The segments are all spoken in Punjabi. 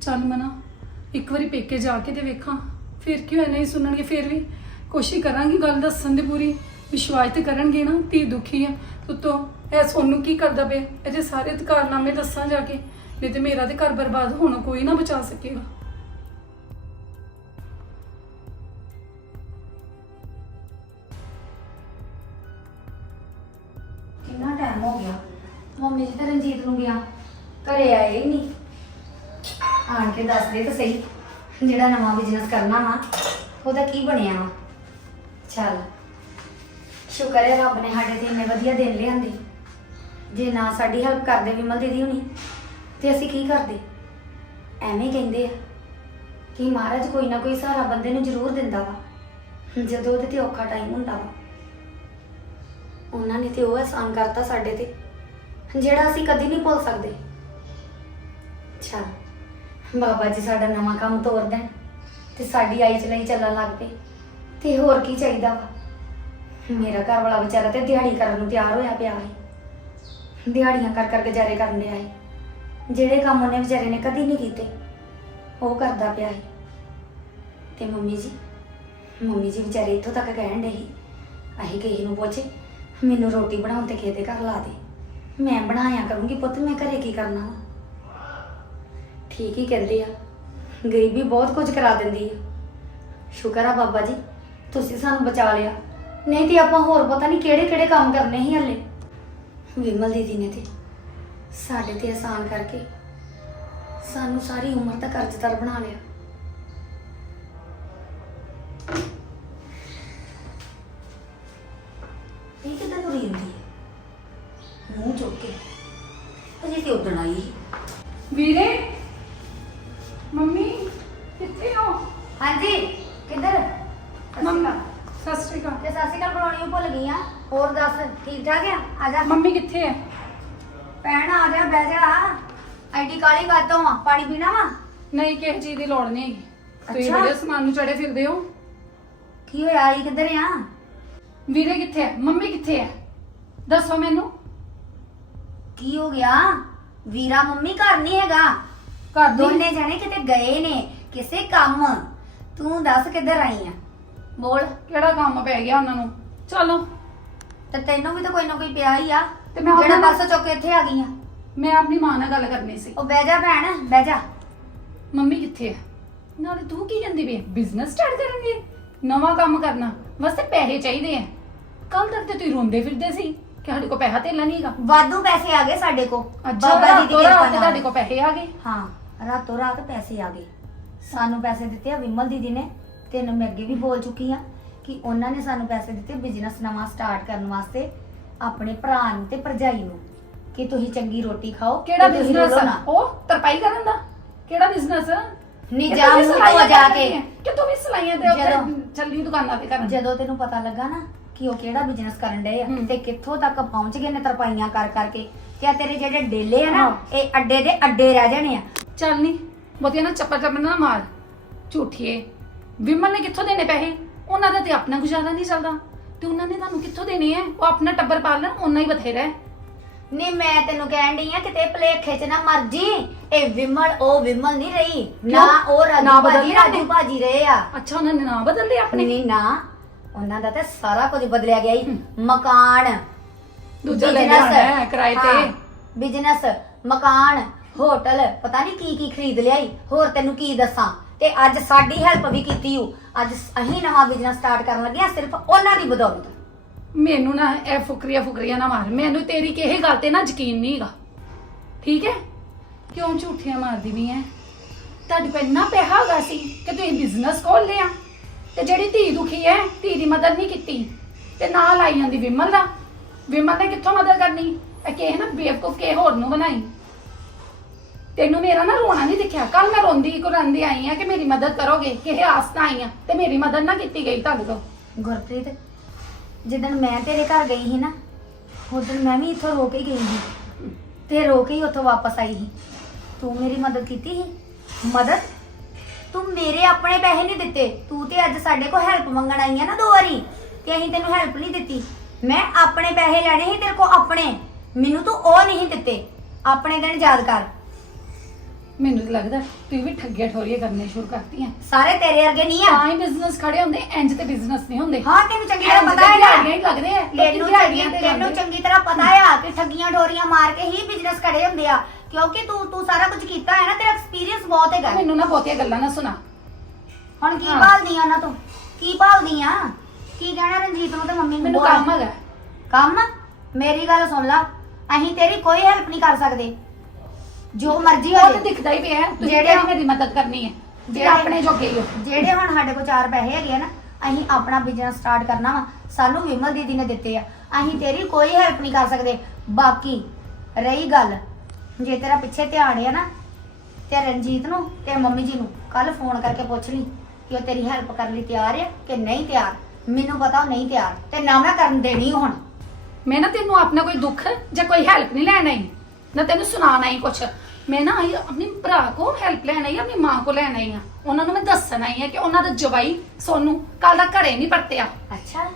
ਚੱਲ ਮਨਾ, ਇੱਕ ਵਾਰੀ ਪੇਕੇ ਜਾ ਕੇ ਤੇ ਵੇਖਾਂ, ਫਿਰ ਕਿਉਂ ਹੋਇਆ ਹੀ ਸੁਣਨਗੇ? ਫਿਰ ਵੀ ਕੋਸ਼ਿਸ਼ ਕਰਾਂਗੀ ਗੱਲ ਦੱਸਣ ਦੀ ਪੂਰੀ, ਵਿਸ਼ਵਾਸ ਤੇ ਕਰਨਗੇ ਨਾ, ਧੀ ਦੁਖੀ ਆ। ਉਤੋਂ ਇਹ ਸੋਨੂੰ ਕੀ ਕਰਦਾ ਪਿਆ? ਇਹਦੇ ਸਾਰੇ ਅਧਿਕਾਰਨਾਮੇ ਦੱਸਾਂ ਜਾ ਕੇ, ਨਹੀਂ ਤੇ ਮੇਰਾ ਤੇ ਘਰ ਬਰਬਾਦ ਹੋਣਾ ਕੋਈ ਨਾ ਬਚਾ ਸਕੇਗਾ। ਦੱਸ ਦੇ ਤਾਂ ਸਹੀ ਜਿਹੜਾ ਨਵਾਂ ਬਿਜ਼ਨਸ ਕਰਨਾ ਵਾ, ਉਹਦਾ ਕੀ ਬਣਿਆ ਵਾ। ਚੱਲ, ਸ਼ੁਕਰ ਹੈ ਰੱਬ ਨੇ ਸਾਡੇ ਤੇ ਇੰਨੇ ਵਧੀਆ ਦਿਨ ਲਿਆਂਦੇ। ਜੇ ਨਾ ਸਾਡੀ ਹੈਲਪ ਕਰਦੇ ਵਿਮਲ ਦੀਦੀ ਹੁਣੀ, ਤੇ ਅਸੀਂ ਕੀ ਕਰਦੇ? ਐਵੇਂ ਕਹਿੰਦੇ ਆ ਕਿ ਮਹਾਰਾਜ ਕੋਈ ਨਾ ਕੋਈ ਸਹਾਰਾ ਬੰਦੇ ਨੂੰ ਜ਼ਰੂਰ ਦਿੰਦਾ ਵਾ, ਜਦੋਂ ਉਹਦੇ ਤੇ ਔਖਾ ਟਾਈਮ ਹੁੰਦਾ ਵਾ। ਉਹਨਾਂ ਨੇ ਤੇ ਉਹ ਅਹਿਸਾਨ ਕਰਤਾ ਸਾਡੇ ਤੇ, ਜਿਹੜਾ ਅਸੀਂ ਕਦੀ ਨਹੀਂ ਭੁੱਲ ਸਕਦੇ। ਅੱਛਾ ਬਾਬਾ ਜੀ ਸਾਡਾ ਨਵਾਂ ਕੰਮ ਤੋਰ ਦੇਣ ਤੇ ਸਾਡੀ ਆਈ ਚਲਾਈ ਚੱਲਣ ਲੱਗ ਪਏ ਤੇ ਹੋਰ ਕੀ ਚਾਹੀਦਾ ਵਾ? ਮੇਰਾ ਘਰ ਵਾਲਾ ਵਿਚਾਰਾ ਤੇ ਦਿਹਾੜੀ ਕਰਨ ਨੂੰ ਤਿਆਰ ਹੋਇਆ ਪਿਆ ਹੈ ਦਿਹਾੜੀਆਂ ਕਰ ਕਰ ਗੁਜ਼ਾਰੇ ਕਰਨ ਡਿਆ ਹੈ ਜਿਹੜੇ ਕੰਮ ਉਹਨੇ ਵਿਚਾਰੇ ਨੇ ਕਦੀ ਨਹੀਂ ਕੀਤੇ, ਉਹ ਕਰਦਾ ਪਿਆ ਹੈ ਤੇ ਮੰਮੀ ਜੀ ਮੰਮੀ ਜੀ ਵਿਚਾਰੇ ਇੱਥੋਂ ਤੱਕ ਕਹਿਣ ਡੇ ਸੀ, ਅਸੀਂ ਕਿਸੇ ਨੂੰ ਪੁੱਛੇ, ਮੈਨੂੰ ਰੋਟੀ ਬਣਾਉਣ ਤੇ ਕਿਸੇ ਦੇ ਘਰ ਲਾ ਦੇ। ਮੈਂ ਬਣਾਇਆ ਕਰੂੰਗੀ ਪੁੱਤ, ਮੈਂ ਘਰੇ ਕੀ ਕਰਨਾ ਵਾ? ਠੀਕ ਹੀ ਕਹਿੰਦੇ ਆ। ਗਰੀਬੀ ਬਹੁਤ ਕੁਝ ਕਰਾ ਦਿੰਦੀ ਆ। ਸ਼ੁਕਰ ਆ ਬਾਬਾ ਜੀ, ਤੁਸੀਂ ਸਾਨੂੰ ਬਚਾ ਲਿਆ। ਨਹੀਂ ਤੇ ਆਪਾਂ ਹੋਰ ਪਤਾ ਨਹੀਂ ਕਿਹੜੇ ਕਿਹੜੇ ਕੰਮ ਕਰਨੇ ਸੀ ਹੱਲੇ। ਵਿਮਲ ਦੀਦੀ ਨੇ ਤੇ ਸਾਡੇ ਤੇ ਆਸਾਨ ਕਰਕੇ ਸਾਨੂੰ ਸਾਰੀ ਉਮਰ ਦਾ ਕਰਜ਼ਦਾਰ ਬਣਾ ਲਿਆ। ਇਹ ਕਿੱਦਾਂ ਤੁਰੀ ਹੁੰਦੀ ਹੈ ਮੂੰਹ ਚੁੱਕ ਕੇ। ਅਜੇ ਤੇ ਉਦਣ ਆਈ ਵੀਰੇ ਮੰਮੀ ਕਿੱਥੇ ਹੋ? ਹਾਂਜੀ ਕਿੱਧਰ? ਮੰਮਾ ਸਤਿ ਸ਼੍ਰੀ ਅਕਾਲ। ਤੇ ਸਤਿ ਸ਼੍ਰੀ ਅਕਾਲ ਬੁਲਾਉਣੀ ਭੁੱਲ ਗਈ ਆ। ਹੋਰ ਦੱਸ ਠੀਕ ਠਾਕ ਆ? ਆ ਜਾ। ਮੰਮੀ ਕਿੱਥੇ ਹੈ ਭੈਣ ਆ ਜਾ ਬਹਿ ਜਾ। ਐਡੀ ਕਾਲੀ ਕਾਤੋਂ ਆ। ਪਾਣੀ ਪੀਣਾ ਵਾ? ਨਹੀਂ ਕਿਸੇ ਚੀਜ਼ ਦੀ ਲੋੜ ਨਹੀਂ ਹੈਗੀ। ਤੁਸੀਂ ਅੱਛਾ। ਸਮਾਨ ਨੂੰ ਚੜੇ ਫਿਰਦੇ ਹੋ। ਕੀ ਹੋਇਆ? ਆਈ ਕਿੱਧਰ ਆ? ਵੀਰੇ ਕਿੱਥੇ ਹੈ ਮੰਮੀ ਕਿੱਥੇ ਹੈ ਦੱਸੋ ਮੈਨੂੰ। ਕੀ ਹੋ ਗਿਆ? ਵੀਰਾ ਮੰਮੀ ਘਰ ਨਹੀਂ ਹੈਗਾ। ਘਰ ਦੀ ਦੋਨੇ ਜਣੇ ਕਿਤੇ ਗਏ ਨੇ ਕਿਸੇ ਕੰਮ। ਤੂੰ ਦੱਸ ਕਿੱਧਰ ਆਈ ਆ? ਬੋਲ ਕਿਹੜਾ ਕੰਮ ਪੈ ਗਿਆ ਉਹਨਾਂ ਨੂੰ? ਚਲੋ। ਤੇ ਤੈਨੂੰ ਵੀ ਤਾਂ ਕੋਈ ਨਾ ਕੋਈ ਪਿਆ ਹੀ ਆ। ਤੇ ਮੈਂ ਜਿਹੜਾ ਉਹਨਾਂ ਬੱਸ ਚੁੱਕ ਕੇ ਇੱਥੇ ਆ ਗਈ ਆ। ਮੈਂ ਆਪਣੀ ਮਾਂ ਨਾਲ ਗੱਲ ਕਰਨੀ ਸੀ। ਉਹ ਬਹਿ ਜਾ ਭੈਣ ਬਹਿ ਜਾ। ਮੰਮੀ ਕਿੱਥੇ ਹੈ ਨਾਲੇ ਤੂੰ ਕੀ ਕਹਿੰਦੀ ਵੀ ਬਿਜ਼ਨਸ ਸਟਾਰਟ ਕਰਾਂਗੇ ਨਵਾਂ ਕੰਮ ਕਰਨਾ ਵਾਸਤੇ ਪੈਸੇ ਚਾਹੀਦੇ ਆ। ਕੱਲ ਤੱਕ ਤੇ ਤੁਸੀਂ ਰੋਂਦੇ ਫਿਰਦੇ ਸੀ ਕਿ ਸਾਡੇ ਕੋਲ ਪੈਸਾ ਧੇਲਾ ਨਹੀਂ ਹੈਗਾ। ਵਾਧੂ ਪੈਸੇ ਆ ਗਏ ਸਾਡੇ ਕੋ ਅੱਛਾ ਬਾਬਾ ਜੀ ਦੀ ਕਿਰਪਾ ਨਾਲ। ਤੁਹਾਡੇ ਕੋਲ ਪੈਸੇ ਆ ਗਏ? ਹਾਂ। ਰਾਤੋਂ ਰਾਤ ਪੈਸੇ ਆ ਗਏ। ਸਾਨੂੰ ਪੈਸੇ ਦਿੱਤੇ ਆ ਵਿਮਲ ਦੀਦੀ ਨੇ ਤੈਨੂੰ ਮੈਂ ਅੱਗੇ ਵੀ ਬੋਲ ਚੁੱਕੀ ਆ ਕਿ ਉਹਨਾਂ ਨੇ ਸਾਨੂੰ ਪੈਸੇ ਦਿੱਤੇ ਬਿਜ਼ਨਸ ਨਵਾਂ ਸਟਾਰਟ ਕਰਨ ਵਾਸਤੇ ਆਪਣੇ ਭਰਾ ਨੂੰ ਤੇ ਭਰਜਾਈ ਨੂੰ ਕਿ ਤੁਸੀਂ ਚੰਗੀ ਰੋਟੀ ਖਾਓ ਕਿਹੜਾ ਤੇ ਤੁਸੀਂ ਬਿਜ਼ਨਸ ਰੋਲੋ ਨਾ। ਉਹ ਤਰਪਾਈ ਕਰਨ ਦਾ? ਕਿਹੜਾ ਬਿਜ਼ਨਸ ਨਿਜਾਮ ਨੂੰ ਤੋਂ ਜਾ ਕੇ। ਕਿ ਤੂੰ ਵੀ ਸਲਾਈਆਂ ਦੇ ਉੱਤੇ ਜਦੋਂ- ਚੱਲੀ ਦੁਕਾਨਾਂ ਤੇ ਕਰਨ? ਜਦੋਂ ਤੈਨੂੰ ਪਤਾ ਲੱਗਾ ਨਾ ਕਿ ਉਹ ਕਿਹੜਾ ਬਿਜ਼ਨਸ ਕਰਨ ਡਏ ਆ। ਤੇ ਕਿੱਥੋਂ ਤੱਕ ਪਹੁੰਚ ਗਏ ਨੇ ਤਰਪਾਈਆਂ ਕਰ ਕਰਕੇ ਤੇ ਆ ਤੇਰੇ ਜਿਹੜੇ ਡੇਲੇ ਆ ਨਾ ਹਾਂ। ਇਹ ਅੱਡੇ ਦੇ ਅੱਡੇ ਰਹਿ ਜਾਣੇ ਆ। ਚੱਲ ਨਹੀਂ ਬਹੁਤੀਆਂ ਨਾ ਚੱਪਾ ਚੱਪਾ ਨਾ ਮਾਰ। ਝੂਠੀਏ ਵਿਮਲ ਨੇ ਕਿੱਥੋਂ ਦੇਣੇ ਪੈਸੇ? ਉਹਨਾਂ ਦਾ ਤੇ ਆਪਣਾ ਗੁਜ਼ਾਰਾ ਨਹੀਂ ਚੱਲਦਾ। ਤੇ ਉਹਨਾਂ ਨੇ ਤੁਹਾਨੂੰ ਕਿੱਥੋਂ ਦੇਣੇ ਆ ਉਹ ਆਪਣਾ ਟੱਬਰ ਪਾਲ ਲੈਣ ਉਹਨਾਂ ਹੀ ਬਥੇਰਾ ਹੈ ਨਹੀਂ ਮੈਂ ਤੈਨੂੰ ਕਹਿਣ ਡਈ ਆ ਕਿਤੇ ਭਲੇਖੇ ਚ ਨਾ ਮਰ ਜੀ। ਇਹ ਵਿਮਲ ਉਹ ਵਿਮਲ ਨਹੀਂ ਰਹੀ। ਨਾ? ਉਹ ਨਾ ਰਾਜੂ ਭਾਜੀ ਲਿਆ ਰਾਜੂ? ਭਾਜੀ ਰਹੇ ਆ। ਅੱਛਾ ਉਹਨਾਂ ਨੇ ਨਾਂ ਬਦਲ ਲਏ ਆਪਣੇ? ਨਹੀਂ ਨਾ। ਉਹਨਾਂ ਦਾ ਤਾਂ ਸਾਰਾ ਕੁਝ ਬਦਲਿਆ ਗਿਆ ਹੀ ਮਕਾਨ। ਦੂਜਾ ਲੈ ਲਿਆ ਹੈ ਕਿਰਾਏ ਤੇ। ਬਿਜ਼ਨਸ ਮਕਾਨ। ਹੋਟਲ, ਪਤਾ ਨਹੀਂ ਕੀ ਕੀ ਖਰੀਦ ਲਿਆਈ, ਹੋਰ ਤੈਨੂੰ ਕੀ ਦੱਸਾਂ? ਤੇ ਅੱਜ ਸਾਡੀ ਹੈਲਪ ਵੀ ਕੀਤੀ ਊ। ਅੱਜ ਅਸੀਂ ਨਵਾਂ ਬਿਜ਼ਨਸ ਸਟਾਰਟ ਕਰਨ ਲੱਗੇ ਆ ਸਿਰਫ ਉਹਨਾਂ ਦੀ ਬਦੌਲਤ। ਮੈਨੂੰ ਨਾ ਇਹ ਫੁਕਰੀਆਂ ਫੁਕਰੀਆਂ ਨਾ ਮਾਰ। ਮੈਨੂੰ ਤੇਰੀ ਕਿਸੇ ਗੱਲ ਤੇ ਨਾ ਯਕੀਨ ਨਹੀਂ ਹੈਗਾ। ਠੀਕ ਹੈ? ਕਿਉਂ ਝੂਠੀਆਂ ਮਾਰਦੀ ਵੀ ਐ ਤੁਹਾਡੇ ਕੋਲ ਇੰਨਾ ਪੈਸਾ ਹੈਗਾ ਸੀ ਕਿ ਤੁਸੀਂ ਬਿਜ਼ਨਸ ਖੋਲ ਲਿਆ। ਤੇ ਜਿਹੜੀ ਧੀ ਦੁਖੀ ਐ ਧੀ ਦੀ ਮਦਦ ਨਹੀਂ ਕੀਤੀ। ਤੇ ਨਾਲ ਆਈ ਜਾਂਦੀ ਵਿਮਲ ਦਾ। ਵਿਮਲ ਨੇ ਕਿੱਥੋਂ ਮਦਦ ਕਰਨੀ? ਇਹ ਕਿਸੇ ਨਾ ਬੇਵਕੂਫ ਕੇ ਹੋਰ ਨੂੰ ਬਣਾਈ। ਤੈਨੂੰ ਮੇਰਾ ਨਾ ਰੋਣਾ ਨਹੀਂ ਦਿਖਿਆ। ਕੱਲ ਮੈਂ ਰੋਂਦੀ ਕੁਰਾਂਦੀ ਆਈ ਆ ਕਿ ਮੇਰੀ ਮਦਦ ਕਰੋਗੇ? ਕਿਸੇ ਆਸ ਆਈ ਆ ਤੇ ਮੇਰੀ ਮਦਦ ਨਾ ਕੀਤੀ ਗਈ ਤੁਹਾਡੇ ਤੋਂ। ਗੁਰਪ੍ਰੀਤ, ਜਿੱਦਣ ਮੈਂ ਤੇਰੇ ਘਰ ਗਈ ਸੀ ਨਾ ਉਦੋਂ ਮੈਂ ਵੀ ਇੱਥੋਂ ਰੋ ਕੇ ਹੀ ਗਈ ਸੀ। ਤੇ ਰੋ ਕੇ ਹੀ ਉੱਥੋਂ ਵਾਪਸ ਆਈ ਸੀ। ਤੂੰ ਮੇਰੀ ਮਦਦ ਕੀਤੀ ਸੀ? ਮਦਦ? ਤੂੰ ਮੇਰੇ ਆਪਣੇ ਪੈਸੇ ਨਹੀਂ ਦਿੱਤੇ। ਤੂੰ ਤੇ ਅੱਜ ਸਾਡੇ ਕੋਲ ਹੈਲਪ ਮੰਗਣ ਆਈ ਆ ਨਾ ਦੋ ਵਾਰੀ। ਤੇ ਅਸੀਂ ਤੈਨੂੰ ਹੈਲਪ ਨਹੀਂ ਦਿੱਤੀ। ਮੈਂ ਆਪਣੇ ਪੈਸੇ ਲੈਣੇ ਸੀ ਤੇਰੇ ਕੋਲ ਆਪਣੇ। ਮੈਨੂੰ ਤੂੰ ਉਹ ਨਹੀਂ ਦਿੱਤੇ। ਆਪਣੇ ਦਿਨ ਯਾਦ ਕਰ। ਮੈਨੂੰ ਤਾਂ ਲੱਗਦਾ ਤੂੰ ਵੀ ਠੱਗੀਆਂ ਠੋਰੀਆਂ ਕਰਨੇ ਸ਼ੁਰੂ ਕਰਤੀਆਂ। ਸਾਰੇ ਤੇਰੇ ਵਰਗੇ ਨਹੀਂ ਆ। ਤਾਂ ਹੀ ਬਿਜ਼ਨਸ ਖੜੇ ਹੁੰਦੇ ਇੰਜ ਤੇ ਬਿਜ਼ਨਸ ਨਹੀਂ ਹੁੰਦੇ। ਹਾਂ ਤੈਨੂੰ ਚੰਗੀ ਤਰ੍ਹਾਂ ਪਤਾ ਹੈ ਲੱਗਦੇ ਆ ਤੈਨੂੰ ਚੰਗੀ ਤੈਨੂੰ। ਚੰਗੀ ਤਰ੍ਹਾਂ ਪਤਾ ਆ ਕਿ ਠੱਗੀਆਂ ਡੋਰੀਆਂ ਮਾਰ ਕੇ ਹੀ ਬਿਜ਼ਨਸ ਖੜੇ ਹੁੰਦੇ ਆ। ਕਿਉਂਕਿ ਤੂੰ ਤੂੰ ਸਾਰਾ ਕੁਝ ਕੀਤਾ ਹੈ ਨਾ ਤੇਰਾ ਐਕਸਪੀਰੀਅੰਸ ਬਹੁਤ ਹੈਗਾ। ਮੈਨੂੰ ਨਾ ਬਹੁਤੀਆਂ ਗੱਲਾਂ ਨਾ ਸੁਣਾ। ਹੁਣ ਕੀ। ਭਾਲਦੀ ਆ ਉਹਨਾਂ ਤੋਂ? ਕੀ ਭਾਲਦੀ ਆ? ਕੀ ਕਹਿਣਾ ਰਣਜੀਤ ਨੂੰ ਤੇ ਮੰਮੀ ਨੂੰ? ਮੈਨੂੰ। ਕੰਮ ਹੈਗਾ। ਕੰਮ? ਮੇਰੀ ਗੱਲ ਸੁਣ ਲਾ। ਅਸੀਂ ਤੇਰੀ ਕੋਈ ਹੈਲਪ ਨਹੀਂ ਕਰ ਸਕਦੇ। ਜੋ ਮਰਜ਼ੀ ਹੋ ਉਹ ਤਾਂ ਜਾਏ ਦਿਖਦਾ ਹੀ ਪਿਆ ਤੂੰ ਜਿਹੜੇ- ਜਿਹੜੇ ਮੇਰੀ ਮਦਦ ਕਰਨੀ ਹੈ? ਜਿਹੜੇ ਜਿਹੜੇ- ਆਪਣੇ ਜੋਗੇ ਹੀ ਹੋ। ਜਿਹੜੇ ਹੁਣ ਸਾਡੇ ਕੋਲ ਚਾਰ ਪੈਸੇ ਹੈਗੇ ਆ ਨਾ ਅਸੀਂ ਆਪਣਾ ਬਿਜ਼ਨਸ ਸਟਾਰਟ ਕਰਨਾ ਵਾ। ਸਾਨੂੰ ਵਿਮਲ ਦੀਦੀ ਨੇ ਦਿੱਤੇ ਆ। ਅਸੀਂ ਤੇਰੀ ਕੋਈ ਹੈਲਪ ਨਹੀਂ ਕਰ ਸਕਦੇ। ਬਾਕੀ ਰਹੀ ਗੱਲ ਜੇ ਤੇਰਾ ਪਿੱਛੇ ਧਿਆਨ ਆ ਨਾ ਤੇ ਰਣਜੀਤ ਨੂੰ ਤੇ ਮੰਮੀ ਜੀ ਨੂੰ ਕੱਲ ਫੋਨ ਕਰਕੇ ਪੁੱਛ ਲਈ ਕਿ ਉਹ ਤੇਰੀ ਹੈਲਪ ਕਰਨ ਲਈ ਤਿਆਰ ਆ ਕਿ ਨਹੀਂ ਤਿਆਰ। ਮੈਨੂੰ ਪਤਾ ਉਹ ਨਹੀਂ ਤਿਆਰ ਤੇ ਨਾ ਮੈਂ ਕਰਨ ਦੇਣੀ ਹੁਣ। ਮੈਂ ਨਾ ਤੈਨੂੰ ਆਪਣਾ ਕੋਈ ਦੁੱਖ ਜਾਂ ਕੋਈ ਹੈਲਪ ਨਹੀਂ ਲੈਣ ਆਈ। ਨਾ ਤੈਨੂੰ ਸੁਣਾਉਣਾ ਹੀ ਕੁਛ। ਮੈਂ ਨਾ ਆਈ ਆਪਣੇ ਭਰਾ ਕੋ ਹੈਲਪ ਲੈਣ ਆਈ ਆਪਣੀ ਮਾਂ ਕੋ ਲੈਣ ਆਈ ਆ। ਉਹਨਾਂ ਨੂੰ ਮੈਂ ਦੱਸਣ ਆਈ ਆ ਕਿ ਉਹਨਾਂ ਦਾ ਜਵਾਈ ਸੋਨੂੰ ਕੱਲ ਦਾ ਘਰੇ ਨਹੀਂ ਪਰਤਿਆ। ਅੱਛਾ।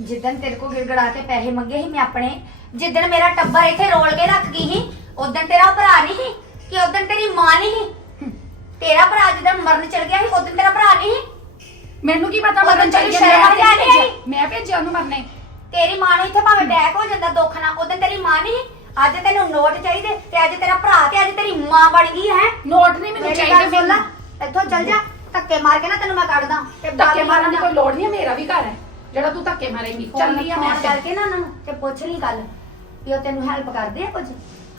ਜਿੱਦਣ ਤੇਰੇ ਕੋਲ ਗਿੜਗੜਾ ਕੇ ਪੈਸੇ ਮੰਗੇ ਸੀ ਮੈਂ ਆਪਣੇ ਜਿੱਦਣ ਮੇਰਾ ਟੱਬਰ ਇੱਥੇ ਰੋਲ ਕੇ ਰੱਖ ਗਈ ਸੀ ਉਦੋਂ ਤੇਰਾ ਭਰਾ ਨਹੀਂ ਸੀ ਕਿ ਉਦੋਂ ਤੇਰੀ ਮਾਂ ਨਹੀਂ ਸੀ। ਤੇਰਾ ਭਰਾ ਜਦੋਂ ਮਰਨ ਚਲ ਗਿਆ ਸੀ ਉਦੋਂ ਤੇਰਾ ਭਰਾ ਨਹੀਂ ਸੀ। ਮੈਨੂੰ ਕੀ ਪਤਾ ਮਰਨ ਚੱਲ ਗਿਆ ਮੈਂ ਭੇਜਿਆ- ਆਈ? ਮੈਂ ਭੇਜਿਆ ਉਹਨੂੰ ਮਰਨੇ। ਤੇਰੀ ਮਾਂ ਨੂੰ ਇੱਥੇ ਭਾਵੇਂ ਅਟੈਕ ਹੋ ਜਾਂਦਾ ਦੁੱਖ ਨਾਲ ਉਦੋਂ ਤੇਰੀ ਮਾਂ ਨਹੀਂ ਸੀ। ਅੱਜ ਤੈਨੂੰ ਨੋਟ ਚਾਹੀਦੇ ਤੇ ਅੱਜ ਤੇਰਾ ਭਰਾ ਤੇ ਅੱਜ ਤੇਰੀ ਮਾਂ ਬਣ ਗਈ ਹੈ। ਨੋਟ ਨਹੀਂ ਮੈਨੂੰ ਚਾਹੀਦਾ ਗੱਲ ਸੁਣ ਲੈ। ਇੱਥੋਂ ਚੱਲ ਜਾ ਧੱਕੇ ਮਾਰ ਕੇ ਨਾ ਤੈਨੂੰ ਮੈਂ ਕੱਢਦਾ ਤੇ ਧੱਕੇ ਮਾਰਨ ਦੀ ਕੋਈ ਲੋੜ ਨਹੀਂ ਹੈ ਮੇਰਾ ਵੀ ਘਰ ਹੈ। ਜਿਹੜਾ ਤੂੰ ਧੱਕੇ ਮਾਰੇਂਗੀ ਚੱਲੀ ਆ ਮੈਂ ਕਰਕੇ ਨਾ ਉਹਨਾਂ ਨੂੰ ਤੇ ਪੁੱਛ ਲਈ ਗੱਲ ਵੀ ਉਹ ਤੈਨੂੰ ਹੈਲਪ ਕਰਦੇ ਆ ਕੁਝ?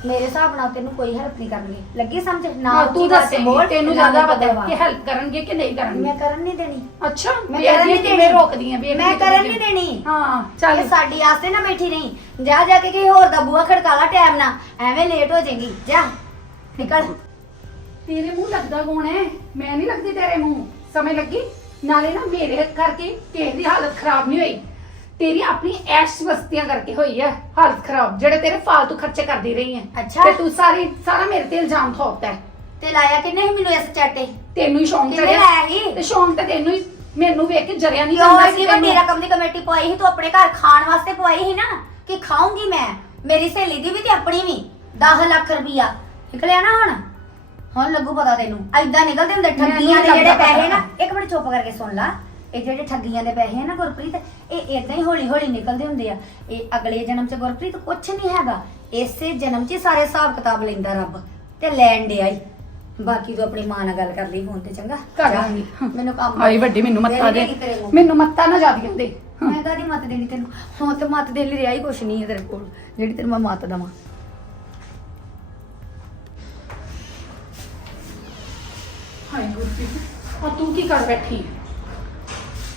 ਮੇਰੇ ਹਿਸਾਬ ਨਾਲ ਤੈਨੂੰ ਕੋਈ ਹੈਲਪ ਨਹੀਂ ਕਰਨਗੇ। ਲੱਗੀ ਸਮਝ? ਨਾ ਹਾਂ, ਉੱਚੀ ਤੂੰ ਦੱਸੇ ਬੋਲ, ਤੈਨੂੰ ਨਾ ਜ਼ਿਆਦਾ ਮੈਨੂੰ ਪਤਾ ਹੈ। ਕਿ ਹੈਲਪ ਕਰਨਗੇ ਕਿ ਨਹੀਂ ਕਰਨਗੇ। ਮੈਂ ਕਰਨ ਨਹੀਂ ਦੇਣੀ। ਅੱਛਾ ਮੈਂ ਕਰਨ ਨਹੀਂ ਦੇਣੀ। ਰੋਕਦੀਆਂ ਵੇਖਦੀ ਮੈਂ ਕਰਨ ਨਹੀਂ ਦੇਣੀ। ਹਾਂ ਚੱਲ ਇਹ ਸਾਡੀ ਆਸਤੇ ਨਾ ਬੈਠੀ ਨਹੀਂ ਜਾ ਜਾ ਕੇ ਕਿਸੇ ਹੋਰ ਦਾ ਬੂਹਾ ਖੜਕਾ ਲਾ ਟਾਈਮ ਨਾ ਐਵੇਂ ਲੇਟ ਹੋ ਜਾਏਗੀ। ਜਾ ਨਿਕਲ। ਤੇਰੇ ਮੂੰਹ ਲੱਗਦਾ ਕੌਣ ਹੈ? ਮੈਂ ਨਹੀਂ ਲੱਗਦੀ ਤੇਰੇ ਮੂੰਹ। ਸਮਝ ਲੱਗੀ? ਨਾਲੇ ਨਾ ਮੇਰੇ ਕਰਕੇ ਕਿਸੇ ਦੀ ਹਾਲਤ ਖਰਾਬ ਨਹੀਂ ਹੋਈ। ਤੇਰੀ ਆਪਣੀ ਐਸ਼ ਵਸਤੀਆਂ ਕਰਕੇ ਹੋਈ ਹੈ ਹਾਲਤ ਖਰਾਬ ਜਿਹੜੇ ਤੇਰੇ ਫालतू ਖਰਚੇ ਕਰਦੀ ਰਹੀ ਅੱਛਾ। ਤੇ ਤੂੰ ਸਾਰੀ ਸਾਰਾ ਮੇਰੇ ਤੇ ਇਲਜ਼ਾਮ ਥੋਪਦਾ ਹੈ। ਤੇ ਲਾਇਆ ਕਿੰਨੇ ਸੀ ਮੈਨੂੰ ਇਸ ਚਾਟੇ ਤੈਨੂੰ ਹੀ ਸ਼ੌਂਕ ਕਿਹਨੇ ਚੜਿਆ। ਲਾਇਆ ਸੀ? ਤੇ ਸ਼ੌਂਕ ਤੇ ਤੈਨੂੰ ਹੀ ਮੈਨੂੰ ਵੇਖ ਕੇ ਜਰਿਆ ਨਹੀਂ ਕਿਉਂ ਜਾਂਦਾ ਸੀ ਵੱਡੀ ਤੈਨੂੰ। ਰਕਮ ਦੀ ਕਮੇਟੀ ਪਵਾਈ ਸੀ ਤੂੰ ਆਪਣੇ ਘਰ ਖਾਣ ਵਾਸਤੇ ਪਵਾਈ ਸੀ ਨਾ ਕਿ ਖਾਉਂਗੀ ਮੈਂ? ਮੇਰੀ ਸਹੇਲੀ ਦੀ ਵੀ ਤੇ ਆਪਣੀ ਵੀ 10 ਲੱਖ ਰੁਪਈਆ। ਨਿਕਲਿਆ ਨਾ ਹੁਣ? ਹੁਣ ਲੱਗੂ ਪਤਾ ਤੈਨੂੰ। ਐਦਾਂ ਨਿਕਲਦੇ ਹੁੰਦੇ ਠੱਗੀਆਂ ਦੇ ਜਿਹੜੇ। ਪੈਸੇ ਨਾ ਇੱਕ ਮਿੰਟ ਚੁੱਪ ਕਰਕੇ ਸੁਣ ਲਾ। ਇਹ ਜਿਹੜੇ ਠੱਗੀਆਂ ਦੇ ਪੈਸੇ ਆ ਨਾ ਗੁਰਪ੍ਰੀਤ ਇਹ ਇਦਾਂ ਹੀ ਹੌਲੀ ਹੌਲੀ ਨਿਕਲਦੇ ਹੁੰਦੇ ਆ। ਇਹ ਅਗਲੇ ਜਨਮ 'ਚ ਗੁਰਪ੍ਰੀਤ ਕੁਛ ਨਹੀਂ ਹੈਗਾ। ਇਸੇ ਜਨਮ 'ਚ ਹੀ ਸਾਰੇ ਹਿਸਾਬ ਕਿਤਾਬ ਲੈਂਦਾ ਰੱਬ ਤੇ ਲੈਣ ਡਿਆ ਈ। ਬਾਕੀ ਤੂੰ ਆਪਣੀ ਮਾਂ ਨਾਲ ਗੱਲ ਕਰ ਲਈ ਫੋਨ ਤੇ ਚੰਗਾ? ਜਾ। ਮੈਨੂੰ ਕੰਮ ਹਾਏ ਵੱਡੀ ਮੈਨੂੰ ਮੱਤਾ ਦੇ। ਤੇਰੇ। ਮੈਨੂੰ ਮੱਤਾ ਨਾ ਜਾਦੀਆਂ ਦੇ। ਮੈਂ ਕਾਦੀ ਮਤ ਦੇਣੀ ਤੈਨੂੰ? ਹੁਣ ਤੇ ਮਤ ਦੇਣ ਲਈ ਰਿਹਾ ਹੀ ਕੁਛ ਨਹੀਂ ਹੈ ਤੇਰੇ ਕੋਲ। ਜਿਹੜੀ ਤੈਨੂੰ ਮੈਂ ਮਤ ਦਵਾਂ। ਹਾਏ ਗੁਰਪ੍ਰੀਤ ਆ ਤੂੰ ਕੀ ਕਰ ਬੈਠੀ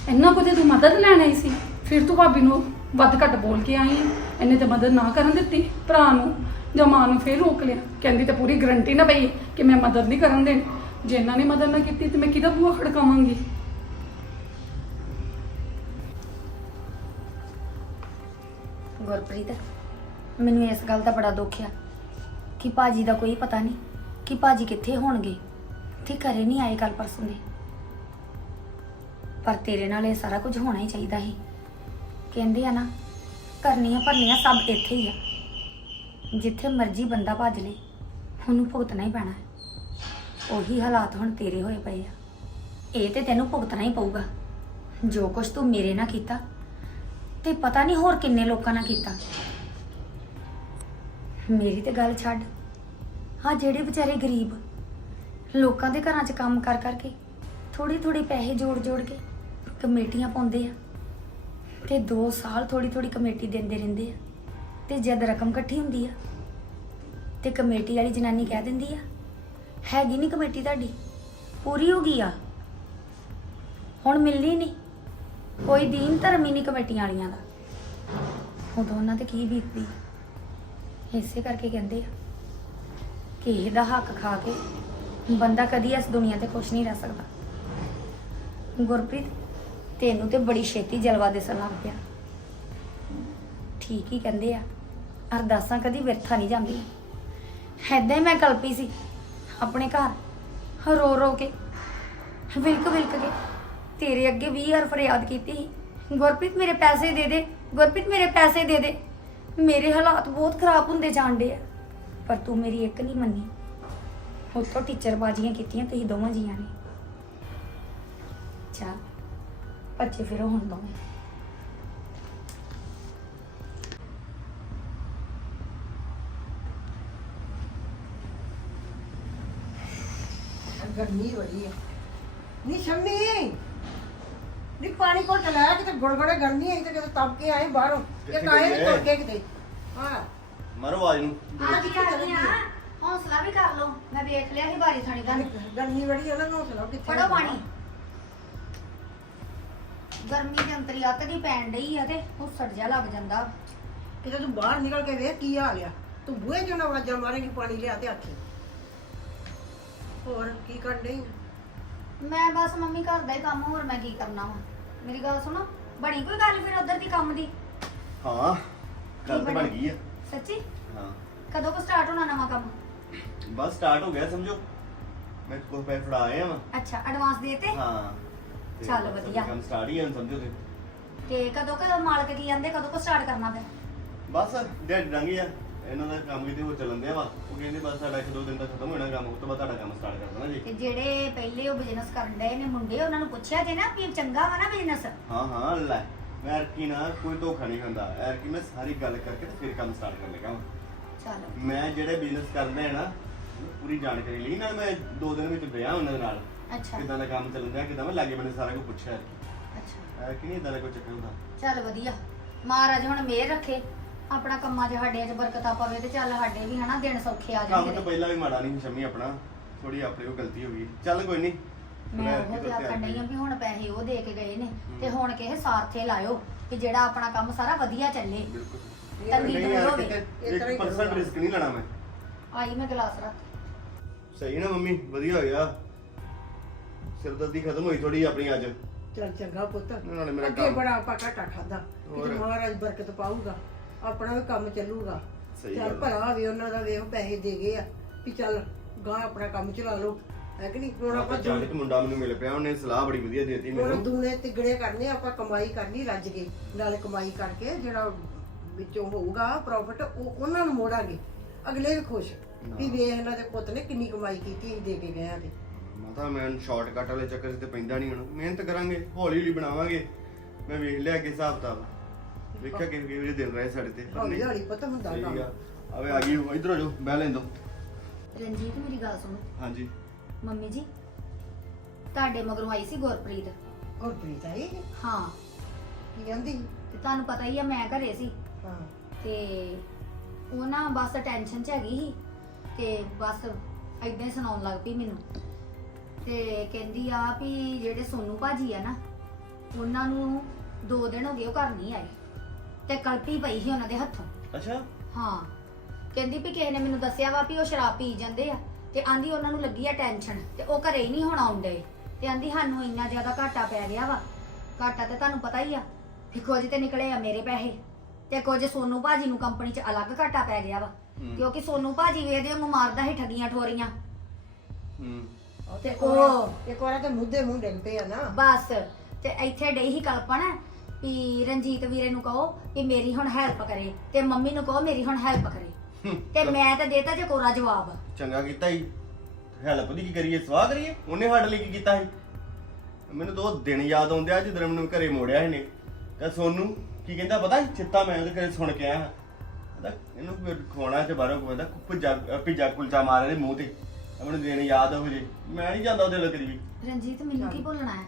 ਇੰਨਾ ਕੁ ਤੇ ਤੂੰ ਮਦਦ ਲੈਣ ਆਈ ਸੀ। ਫਿਰ ਤੂੰ ਭਾਬੀ ਨੂੰ ਵੱਧ ਘੱਟ ਬੋਲ ਕੇ ਆਈ। ਹੈ। ਇਹਨੇ ਤੇ ਮਦਦ ਨਾ ਕਰਨ ਦਿੱਤੀ। ਭਰਾ ਨੂੰ ਜਾਂ ਮਾਂ ਨੂੰ ਫਿਰ ਰੋਕ ਲਿਆ। ਕਹਿੰਦੀ ਤੇ ਪੂਰੀ ਗਰੰਟੀ ਨਾ ਪਈ ਕਿ ਮੈਂ ਮਦਦ ਨਹੀਂ ਕਰਨ ਦੇਣੀ। ਜੇ ਇਹਨਾਂ ਨੇ ਮਦਦ ਨਾ ਕੀਤੀ ਤੇ ਮੈਂ ਕਿਹਦਾ ਬੂਹਾ ਖੜਕਾਵਾਂਗੀ? ਗੁਰਪ੍ਰੀਤ, ਮੈਨੂੰ ਇਸ ਗੱਲ ਦਾ ਬੜਾ ਦੁੱਖ ਆ ਕਿ ਭਾਜੀ ਦਾ ਕੋਈ ਪਤਾ ਨਹੀਂ ਕਿ ਭਾਜੀ ਕਿੱਥੇ ਹੋਣਗੇ। ਤੇ ਘਰੇ ਨਹੀਂ ਆਏ ਕੱਲ ਪਰਸੋਂ ਦੇ। ਪਰ ਤੇਰੇ ਨਾਲ ਇਹ ਸਾਰਾ ਕੁਝ ਹੋਣਾ ਹੀ ਚਾਹੀਦਾ ਸੀ। ਕਹਿੰਦੇ ਆ ਨਾ, ਕਰਨੀਆਂ ਭਰਨੀਆਂ ਸਭ ਇੱਥੇ ਹੀ ਆ। ਜਿੱਥੇ ਮਰਜ਼ੀ ਬੰਦਾ ਭੱਜ ਲੇ, ਉਹਨੂੰ ਭੁਗਤਣਾ ਹੀ ਪੈਣਾ। ਹੈ। ਉਹੀ ਹਾਲਾਤ ਹੁਣ ਤੇਰੇ ਹੋਏ ਪਏ ਆ। ਇਹ ਤੇ ਤੈਨੂੰ ਭੁਗਤਣਾ ਹੀ ਪਊਗਾ। ਜੋ ਕੁਝ ਤੂੰ ਮੇਰੇ ਨਾਲ ਕੀਤਾ, ਤੇ ਪਤਾ ਨਹੀਂ ਹੋਰ ਕਿੰਨੇ ਲੋਕਾਂ ਨਾਲ ਕੀਤਾ। ਮੇਰੀ ਤੇ ਗੱਲ ਛੱਡ। ਹਾਂ ਜਿਹੜੇ ਵਿਚਾਰੇ ਗਰੀਬ, ਲੋਕਾਂ ਦੇ ਘਰਾਂ 'ਚ ਕੰਮ ਕਰ ਕਰਕੇ ਥੋੜੀ ਥੋੜੀ ਪੈਸੇ ਜੋੜ ਜੋੜ ਕੇ ਕਮੇਟੀਆਂ ਪਾਉਂਦੇ ਆ ਤੇ 2 ਸਾਲ ਥੋੜੀ ਥੋੜੀ ਕਮੇਟੀ ਦਿੰਦੇ ਰਹਿੰਦੇ ਆ ਤੇ ਜਦ ਰਕਮ ਇਕੱਠੀ ਹੁੰਦੀ ਆ ਤੇ ਕਮੇਟੀ ਵਾਲੀ ਜਨਾਨੀ ਕਹਿ ਦਿੰਦੀ ਆ, ਹੈਗੀ ਨਹੀਂ ਕਮੇਟੀ ਤੁਹਾਡੀ? ਪੂਰੀ ਹੋ ਗਈ ਆ? ਹੁਣ ਮਿਲਣੀ ਨਹੀਂ ਕੋਈ ਦੀਨ ਧਰਮ ਹੀ ਨਹੀਂ ਕਮੇਟੀਆਂ ਵਾਲੀਆਂ ਦਾ। ਉਦੋਂ ਉਹਨਾਂ ਤੇ ਕੀ ਬੀਤਦੀ ਇਸੇ ਕਰਕੇ ਕਹਿੰਦੇ ਆ ਕਿ ਇਹਦਾ ਹੱਕ ਖਾ ਕੇ ਬੰਦਾ ਕਦੀ ਇਸ ਦੁਨੀਆ ਤੇ ਖੁਸ਼ ਨਹੀਂ ਰਹਿ ਸਕਦਾ। ਗੁਰਪ੍ਰੀਤ ਤੈਨੂੰ ਤੇ ਬੜੀ ਛੇਤੀ ਜਲਵਾ ਦਿਸਣ ਲੱਗ ਪਿਆ। ਠੀਕ ਹੀ ਕਹਿੰਦੇ ਆ। ਅਰਦਾਸਾਂ ਕਦੀ ਵਿਰਥਾ ਨਹੀਂ ਜਾਂਦੀਆਂ। ਏਦਾਂ ਹੀ ਮੈਂ ਕਲਪੀ ਸੀ, ਆਪਣੇ ਘਰ। ਰੋ ਰੋ ਕੇ, ਵਿਲਕ ਵਿਲਕ ਕੇ। ਤੇਰੇ ਅੱਗੇ 20 ਵਾਰ ਫਰਿਆਦ ਕੀਤੀ ਸੀ। ਗੁਰਪ੍ਰੀਤ ਮੇਰੇ ਪੈਸੇ ਦੇ ਦੇ, ਗੁਰਪ੍ਰੀਤ ਮੇਰੇ ਪੈਸੇ ਦੇ ਦੇ। ਮੇਰੇ ਹਾਲਾਤ ਬਹੁਤ ਖਰਾਬ ਹੁੰਦੇ ਜਾਂਦੇ ਆ। ਪਰ ਤੂੰ ਮੇਰੀ ਇੱਕ ਨਹੀਂ ਮੰਨੀ। ਉੱਥੋਂ ਟੀਚਰ ਬਾਜੀਆਂ ਕੀਤੀਆਂ ਤੁਸੀਂ ਦੋਵਾਂ ਜੀਆਂ ਨੇ। ਚਾ ਬੱਚੇ ਫਿਰ ਹੁਣ ਦੋਵੇਂ। ਗਰਮੀ ਬੜੀ ਹੈ ਨੀ ਸ਼ੰਮੀ ਨੀ ਪਾਣੀ ਘੁੱਟ ਲੈ ਕਿਤੇ ਗੁੜਗੁੜੇ ਗਰਮੀ ਆਈ ਤੇ ਕਿਤੇ ਤਪ ਕੇ ਆਏ ਬਾਹਰੋਂ ਕਿੱਥੇ ਇੱਕ ਆਏ ਗਈ ਨੀ ਹੈ? ਤੁਰ ਕੇ ਕਿਤੇ। ਹਾਂ। ਮਾਰੋ ਆਵਾਜ਼ ਨੂੰ। ਆ ਕੀ ਕਰ ਰਹੀ ਆ। ਹੌਸਲਾ ਵੀ ਕਰ ਲਓ। ਮੈਂ ਵੇਖ ਲਿਆ ਸੀ ਬਾਰੀ ਥਾਣੀ ਦਾ। ਗਰਮੀ ਬੜੀ ਹੈ ਨਾ ਹੌਸਲਾ ਕਿੱਥੇ ਫੜੋ ਪਾਣੀ। ਗਰਮੀ ਦੇ ਅੰਤਰੀ ਅੱਤ ਦੀ ਪੈਣ ਡਈ ਆ ਤੇ ਹੁੱਸੜ ਜਿਹਾ ਲੱਗ ਜਾਂਦਾ। ਕਿਤੇ ਤੂੰ ਬਾਹਰ ਨਿਕਲ ਕੇ ਵੇਖ ਕੀ ਹਾਲ ਆ। ਤੂੰ ਬੂਹੇ ਚੋਂ ਨਾ ਵਾਜਾ ਮਾਰੇਗੀ ਪਾਣੀ ਲਿਆ ਤੇ ਆਖੀ। ਹੋਰ ਕੀ ਕਰਨ ਡਈ? ਮੈਂ ਬਸ ਮੰਮੀ ਘਰ ਦਾ ਹੀ ਕੰਮ ਹੋਰ ਮੈਂ ਕੀ ਕਰਨਾ ਵਾ ਮੇਰੀ ਗੱਲ ਸੁਣੋ ਬਣੀ ਕੋਈ ਗੱਲ ਫਿਰ ਉਧਰ ਦੀ ਕੰਮ ਦੀ? ਹਾਂ ਗੱਲ ਤਾਂ ਬਣ ਗਈ ਆ। ਸੱਚੀ? ਹਾਂ। ਕਦੋਂ ਕੋ ਸਟਾਰਟ ਹੋਣਾ ਨਵਾਂ ਕੰਮ? ਬਸ ਸਟਾਰਟ ਹੋ ਗਿਆ ਸਮਝੋ। ਮੈਂ ਕੋਈ ਪੈਸੇ ਫੜਾ ਆਇਆ ਵਾਂ। ਅੱਛਾ ਐਡਵਾਂਸ ਦੇਤੇ ਹਾਂ। ਤੇ ਚੱਲ ਬਸ ਵਧੀਆ। ਕੰਮ ਸਟਾਰਟ ਹੀ ਹੈ ਹੁਣ ਸਮਝੋ ਤੇ ਤੇ ਕਦੋਂ ਕਦੋਂ ਮਾਲਕ ਕੀ ਕਹਿੰਦੇ ਕਦੋਂ ਕੋ ਸਟਾਰਟ ਕਰਨਾ ਫਿਰ? ਬਸ ਦਿਹਾੜੀ ਡੰਗੀ ਆ ਇਹਨਾਂ ਦਾ ਕੰਮ ਕਿਤੇ ਹੋਰ ਚੱਲਣ ਦਿਆ ਵਾ। ਉਹ ਕਹਿੰਦੇ ਬਸ ਸਾਡਾ ਇੱਕ ਦੋ ਦਿਨ ਤੱਕ ਖਤਮ ਹੋਣਾ ਕੰਮ ਉਸ ਤੋਂ ਬਾਅਦ ਤੁਹਾਡਾ ਕੰਮ ਸਟਾਰਟ ਕਰ ਦੇਣਾ ਜੀ। ਤੇ ਜਿਹੜੇ ਪਹਿਲੇ ਉਹ ਬਿਜ਼ਨਸ ਕਰਨ ਡਏ ਨੇ ਮੁੰਡੇ ਉਹਨਾਂ ਨੂੰ ਪੁੱਛਿਆ ਜੇ ਨਾ ਵੀ ਚੰਗਾ ਵਾ ਨਾ ਬਿਜ਼ਨਸ ਹਾਂ ਹਾਂ ਲੈ ਮੈਂ ਐਰਕੀ ਨਾ ਕੋਈ ਧੋਖਾ ਨਹੀਂ ਖਾਂਦਾ। ਐਰਕੀ ਮੈਂ ਸਾਰੀ ਗੱਲ ਕਰਕੇ ਤੇ ਫਿਰ ਕੰਮ ਸਟਾਰਟ ਕਰਨ ਲੱਗਾ ਵਾਂ। ਚਲੋ। ਮੈਂ ਜਿਹੜੇ ਬਿਜ਼ਨਸ ਕਰਦਾ ਹੈ ਨਾ ਪੂਰੀ ਜਾਣਕਾਰੀ ਲਈ। ਨਾਲ ਮੈਂ ਦੋ ਦਿਨ ਵਿੱਚ ਵਿਆਹ ਉਹਨਾਂ ਦੇ ਨਾਲ। ਅੱਛਾ। ਕਿਦਾਂ ਦਾ ਕੰਮ ਚੱਲਣ ਕਿਦਾਂ ਮੈਂ ਲਾਗੇ ਮੈਨੂੰ ਸਾਰਾ ਕੁਝ ਪੁੱਛਿਆ। ਅੱਛਾ। ਐ ਕਿ ਨਹੀਂ ਇਦਾਂ ਦਾ ਕੋਈ ਚੱਕਰ ਹੁੰਦਾ? ਚੱਲ ਵਧੀਆ। ਮਹਾਰਾਜ ਹੁਣ ਮਿਹਰ ਰੱਖੇ। ਆਪਣਾ ਕੰਮਾਂ 'ਚ ਸਾਡੇ 'ਚ ਬਰਕਤਾਂ ਪਵੇ ਤੇ ਚੱਲ ਸਾਡੇ ਵੀ ਹਨਾ ਦਿਨ ਸੌਖੇ ਆ ਕੰਮ ਜਾਣਗੇ ਤਾਂ ਪਹਿਲਾਂ ਵੀ ਮਾੜਾ ਨਹੀਂ ਸੀ ਸ਼ਮੀ ਆਪਣਾ। ਥੋੜੀ ਆਪਣੀ ਉਹ ਗਲਤੀ ਹੋ ਗਈ। ਚੱਲ ਕੋਈ ਨਹੀਂ। ਮੈਂ ਉਹ ਤੇ ਆਖਣ ਡਈ ਆ ਵੀ ਹੁਣ ਪੈਸੇ ਉਹ ਦੇ ਕੇ ਗਏ ਨੇ ਤੇ ਹੁਣ ਕਿਸੇ ਸਾਰਥੇ ਲਾਇਓ ਕਿ ਜਿਹੜਾ ਆਪਣਾ ਕੰਮ ਸਾਰਾ ਵਧੀਆ ਚੱਲੇ। ਬਿਲਕੁਲ। ਤੰਗੀ ਨਹੀਂ ਦੂਰ ਯਾਰ ਹੋਵੇ। ਇਸ ਤਰ੍ਹਾਂ ਹੀ 1% ਕਰੂੰਗਾ। ਰਿਸਕ ਨਹੀਂ ਲੈਣਾ ਮੈਂ। ਆਈ ਮੈਂ ਗਲਾਸ ਰੱਖ ਸਹੀ ਨਾ ਮੰਮੀ ਵਧੀਆ ਹੋ ਗਿਆ। ਸਿਰਦਰਦੀ ਖਤਮ ਹੋਈ ਥੋੜੀ ਆਪਣੀ ਅੱਜ। ਚੱਲ ਚੰਗਾ ਪੁੱਤ। ਨਾਲੇ ਮੇਰਾ ਅੱਗੇ ਕੰਮ- ਬੜਾ ਆਪਾਂ ਘਾਟਾ ਖਾਦਾ ਹੋਰ। ਮਹਾਰਾਜ ਬਰਕਤ ਪਾਊਗਾ। ਆਪਣਾ ਵੀ ਕੰਮ ਚੱਲੂਗਾ। ਸਹੀ ਚੱਲ ਗੱਲ। ਭਲਾ ਵੀ ਉਹਨਾਂ ਦਾ ਵੇਖ ਪੈਸੇ ਦੇ ਗਏ ਆ ਵੀ ਚੱਲ ਗਾਂ ਆਪਣਾ ਕੰਮ ਚਲਾ ਲਓ। ਹੈ ਕਿ ਨਹੀਂ? ਹੁਣ ਆਪਾਂ ਆਪਾਂ ਜਾਣ ਕੇ ਮੁੰਡਾ ਮੈਨੂੰ ਮਿਲ ਪਿਆ ਉਹਨੇ ਸਲਾਹ ਬੜੀ ਵਧੀਆ ਦੇ ਦਿੱਤੀ ਹੁਣ ਮੈਨੂੰ। ਦੂਨੇ ਤਿਗੜੇ ਕਰਨੇ ਆਪਾਂ ਕਮਾਈ ਕਰਨੀ ਰੱਜ ਕੇ। ਨਾਲੇ ਕਮਾਈ ਕਰਕੇ ਜਿਹੜਾ ਵਿੱਚੋਂ ਹੋਊਗਾ ਪ੍ਰੋਫਿਟ ਉਹ ਉਹਨਾਂ ਨੂੰ ਮੋੜਾਂਗੇ। ਅਗਲੇ ਵੀ ਖੁਸ਼। ਵੀ ਵੇਖ ਇਹਨਾਂ ਦੇ ਪੁੱਤ ਨੇ ਕਿੰਨੀ ਕਮਾਈ ਕੀਤੀ ਅਸੀਂ ਦੇ ਕੇ ਗਏ ਆ ਤੇ। ਮਾਤਾ ਮੈਂ ਸ਼ਾਰਟਕਟ ਵਾਲੇ ਚੱਕਰ 'ਚ ਤੇ ਪੈਂਦਾ ਨਹੀਂ ਹੁਣ। ਮਿਹਨਤ ਕਰਾਂਗੇ ਹੌਲੀ ਹੌਲੀ ਬਣਾਵਾਂਗੇ। ਮੈਂ ਵੇਖ ਲਿਆ ਕਿ ਹਿਸਾਬ ਤਾਂ। ਵੇਖਿਆ ਕਿ ਕਿਹੜੇ ਦਿਨ ਰਹੇ ਸਾਡੇ ਤੇ ਪਰ ਹੌਲੀ ਨਹੀਂ। ਹੌਲੀ ਪੁੱਤ ਹੁੰਦਾ ਕੰਮ। ਆ। ਆਵੇ ਆ ਗਈ ਇਧਰ ਹੋ ਜਾਓ ਬਹਿ ਲੈਂਦੋ ਰਣਜੀਤ ਮੇਰੀ ਗੱਲ ਸੁਣੋ। ਹਾਂਜੀ। ਮੰਮੀ ਜੀ ਤੁਹਾਡੇ ਮਗਰੋਂ ਆਈ ਸੀ ਗੁਰਪ੍ਰੀਤ? ਗੁਰਪ੍ਰੀਤ ਆਈ? ਹਾਂ। ਕੀ ਕਹਿੰਦੀ? ਤੇ ਤੁਹਾਨੂੰ ਪਤਾ ਹੀ ਆ ਮੈਂ ਘਰੇ ਸੀ। ਹਾਂ। ਤੇ ਉਹ ਨਾ ਬਸ ਟੈਨਸ਼ਨ ਚ ਹੈਗੀ ਸੀ। ਤੇ ਬਸ ਏਦਾਂ ਹੀ ਸੁਣਾਉਣ ਲੱਗ ਪਈ ਮੈਨੂੰ। ਤੇ ਕਹਿੰਦੀ ਆ ਵੀ ਜਿਹੜੇ ਸੋਨੂ ਭਾਜੀ ਆ ਨਾ ਉਹਨਾਂ ਨੂੰ ਦੋ ਦਿਨ ਹੋ ਗਏ ਉਹ ਘਰ ਨਹੀਂ ਆਏ। ਤੇ ਕਲਪੀ ਪਈ ਸੀ ਉਹਨਾਂ ਦੇ ਹੱਥੋਂ। ਅੱਛਾ। ਹਾਂ। ਕਹਿੰਦੀ ਵੀ ਕਿਸੇ ਨੇ ਮੈਨੂੰ ਦੱਸਿਆ ਵਾ ਵੀ ਉਹ ਸ਼ਰਾਬ ਪੀ ਜਾਂਦੇ ਆ। ਤੇ ਆਂਦੀ ਉਹਨਾਂ ਨੂੰ ਲੱਗੀ ਆ ਟੈਨਸ਼ਨ ਤੇ ਉਹ ਘਰੇ ਹੀ ਨਹੀਂ ਹੁਣ ਆਉਂਦੇ ਤੇ ਆਂਦੀ ਸਾਨੂੰ ਇੰਨਾ ਜ਼ਿਆਦਾ ਘਾਟਾ ਪੈ ਗਿਆ ਵਾ। ਘਾਟਾ ਤੇ ਤੁਹਾਨੂੰ ਪਤਾ ਹੀ ਆ ਵੀ ਕੁਝ ਤੇ ਨਿਕਲੇ ਆ ਮੇਰੇ ਪੈਸੇ। ਤੇ ਕੁਝ ਸੋਨੂ ਭਾਜੀ ਨੂੰ ਕੰਪਨੀ 'ਚ ਅਲੱਗ ਘਾਟਾ ਪੈ ਗਿਆ ਵਾ। ਕਿਉਂਕਿ ਸੋਨੂ ਭਾਜੀ ਵੇਖਦੇ ਉਹਨੂੰ ਮਾਰਦਾ ਸੀ ਠੱਗੀਆਂ ਠੋਰੀਆਂ। ਹੂੰ। ਤੇ ਇੱਕ ਉਹ ਵਾਰ ਇੱਕ ਵਾਰ ਤੇ ਮੁੱਦੇ ਮੂੰਹ ਡਿੱਗ ਪਏ ਆ ਨਾ। ਬਸ ਤੇ ਇੱਥੇ ਡਈ ਹੀ ਕਲਪਨ ਵੀ ਰਣਜੀਤ ਵੀਰੇ ਨੂੰ ਕਹੋ ਕਿ ਮੇਰੀ ਹੁਣ ਹੈਲਪ ਕਰੇ ਤੇ ਮੰਮੀ ਨੂੰ ਕਹੋ ਮੇਰੀ ਹੁਣ ਹੈਲਪ ਕਰੇ। ਤੇ ਮੈਂ ਤਾਂ ਦੇਤਾ ਜੇ ਕੋਰਾ ਜਵਾਬ। ਚੰਗਾ ਕੀਤਾ ਹੀ ਹੈਲਪ ਦੀ ਕੀ ਕਰੀਏ ਸਵਾਹ ਕਰੀਏ? ਉਹਨੇ ਸਾਡੇ ਲਈ ਕੀ ਕੀਤਾ ਸੀ? ਮੈਨੂੰ ਤਾਂ ਉਹ ਦਿਨ ਯਾਦ ਆਉਂਦੇ ਆ ਜਦੋਂ ਮੈਨੂੰ ਘਰੇ ਮੋੜਿਆ ਇਹਨੇ ਤੇ ਸੋਨੂੰ ਕੀ ਕਹਿੰਦਾ ਪਤਾ ਚਿੱਤਾ ਮੈਂ ਉਹਦੇ ਘਰੇ ਸੁਣ ਕੇ ਆਇਆ। ਕਹਿੰਦਾ ਇਹਨੂੰ ਕੋਈ ਖਵਾਉਣਾ ਤੇ ਬਾਹਰੋਂ ਕਹਿੰਦਾ ਪਿੱਜਾ ਪਿੱਜਾ ਕੁਲਚਾ ਮਾਰ ਇਹਦੇ ਮੂੰਹ ਤੇ। ਤਾਂ ਮੈਨੂੰ ਦਿਨ ਯਾਦ ਹੋ ਜੇ। ਮੈਂ ਨਹੀਂ ਜਾਂਦਾ ਉਹਦੇ ਵੀ। ਰਣਜੀਤ ਮੈਨੂੰ ਕੀ ਭੁੱਲਣਾ ਹੈ।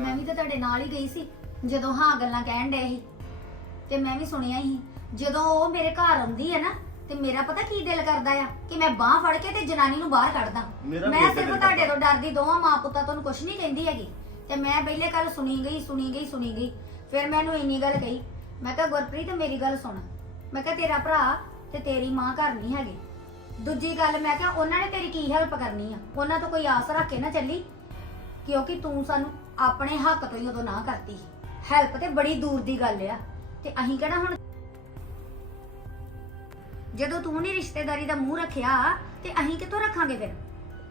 ਮੈਂ ਵੀ ਤਾਂ ਤੁਹਾਡੇ ਨਾਲ ਹੀ ਗਈ ਸੀ ਜਦੋਂ ਹਾਂ ਗੱਲਾਂ ਕਹਿਣ ਡਏ ਸੀ। ਤੇ ਮੈਂ ਵੀ ਸੁਣਿਆ ਹੀ। ਜਦੋਂ ਉਹ ਮੇਰੇ ਘਰ ਆਉਂਦੀ ਹੈ ਨਾ ਤੇ ਮੇਰਾ ਪਤਾ ਕੀ ਦਿਲ ਕਰਦਾ ਆ? ਕਿ ਮੈਂ ਬਾਹ ਫੜ ਕੇ ਤੇ ਜਨਾਨੀ ਨੂੰ ਬਾਹਰ ਕੱਢਦਾ। ਵੀ ਮੈਂ ਏਦਾਂ ਸਿਰਫ ਦਿਲ ਤੁਹਾਡੇ। ਤੋਂ ਡਰਦੀ ਦੋਵਾਂ ਮਾਂ ਪੁੱਤਾਂ ਤੁਹਾਨੂੰ ਕੁਝ ਨਹੀਂ ਕਹਿੰਦੀ ਹੈਗੀ। ਤੇ ਮੈਂ ਪਹਿਲੇ ਕੱਲ ਸੁਣੀ ਗਈ ਸੁਣੀ ਗਈ ਸੁਣੀ ਗਈ। ਫਿਰ ਮੈਨੂੰ ਇੰਨੀ ਗੱਲ ਕਹੀ। ਮੈਂ ਕਿਹਾ ਗੁਰਪ੍ਰੀਤ ਮੇਰੀ ਗੱਲ ਸੁਣ। ਮੈਂ ਕਿਹਾ ਤੇਰਾ ਭਰਾ ਤੇ ਤੇਰੀ ਮਾਂ ਘਰ ਨਹੀਂ ਹੈਗੇ। ਦੂਜੀ ਗੱਲ ਮੈਂ ਕਿਹਾ ਉਹਨਾਂ ਨੇ ਤੇਰੀ ਕੀ ਹੈਲਪ ਕਰਨੀ ਆ? ਉਹਨਾਂ ਤੋਂ ਕੋਈ ਆਸ ਰੱਖ ਕੇ ਨਾ ਚੱਲੀ? ਕਿਉਂਕਿ ਤੂੰ ਸਾਨੂੰ ਆਪਣੇ ਹੱਕ ਤੋਂ ਹੀ ਉਦੋਂ ਨਾ ਕਰਤੀ ਹੈਲਪ ਤੇ ਬੜੀ ਦੂਰ ਦੀ ਗੱਲ ਆ। ਤੇ ਅਹੀਂ ਕਿਹੜਾ ਹੁਣ ਜਦੋਂ ਤੂੰ ਨਹੀਂ ਰਿਸ਼ਤੇਦਾਰੀ ਦਾ ਮੂੰਹ ਰੱਖਿਆ ਤੇ ਅਹੀਂ ਕਿੱਥੋਂ ਰੱਖਾਂਗੇ ਫਿਰ?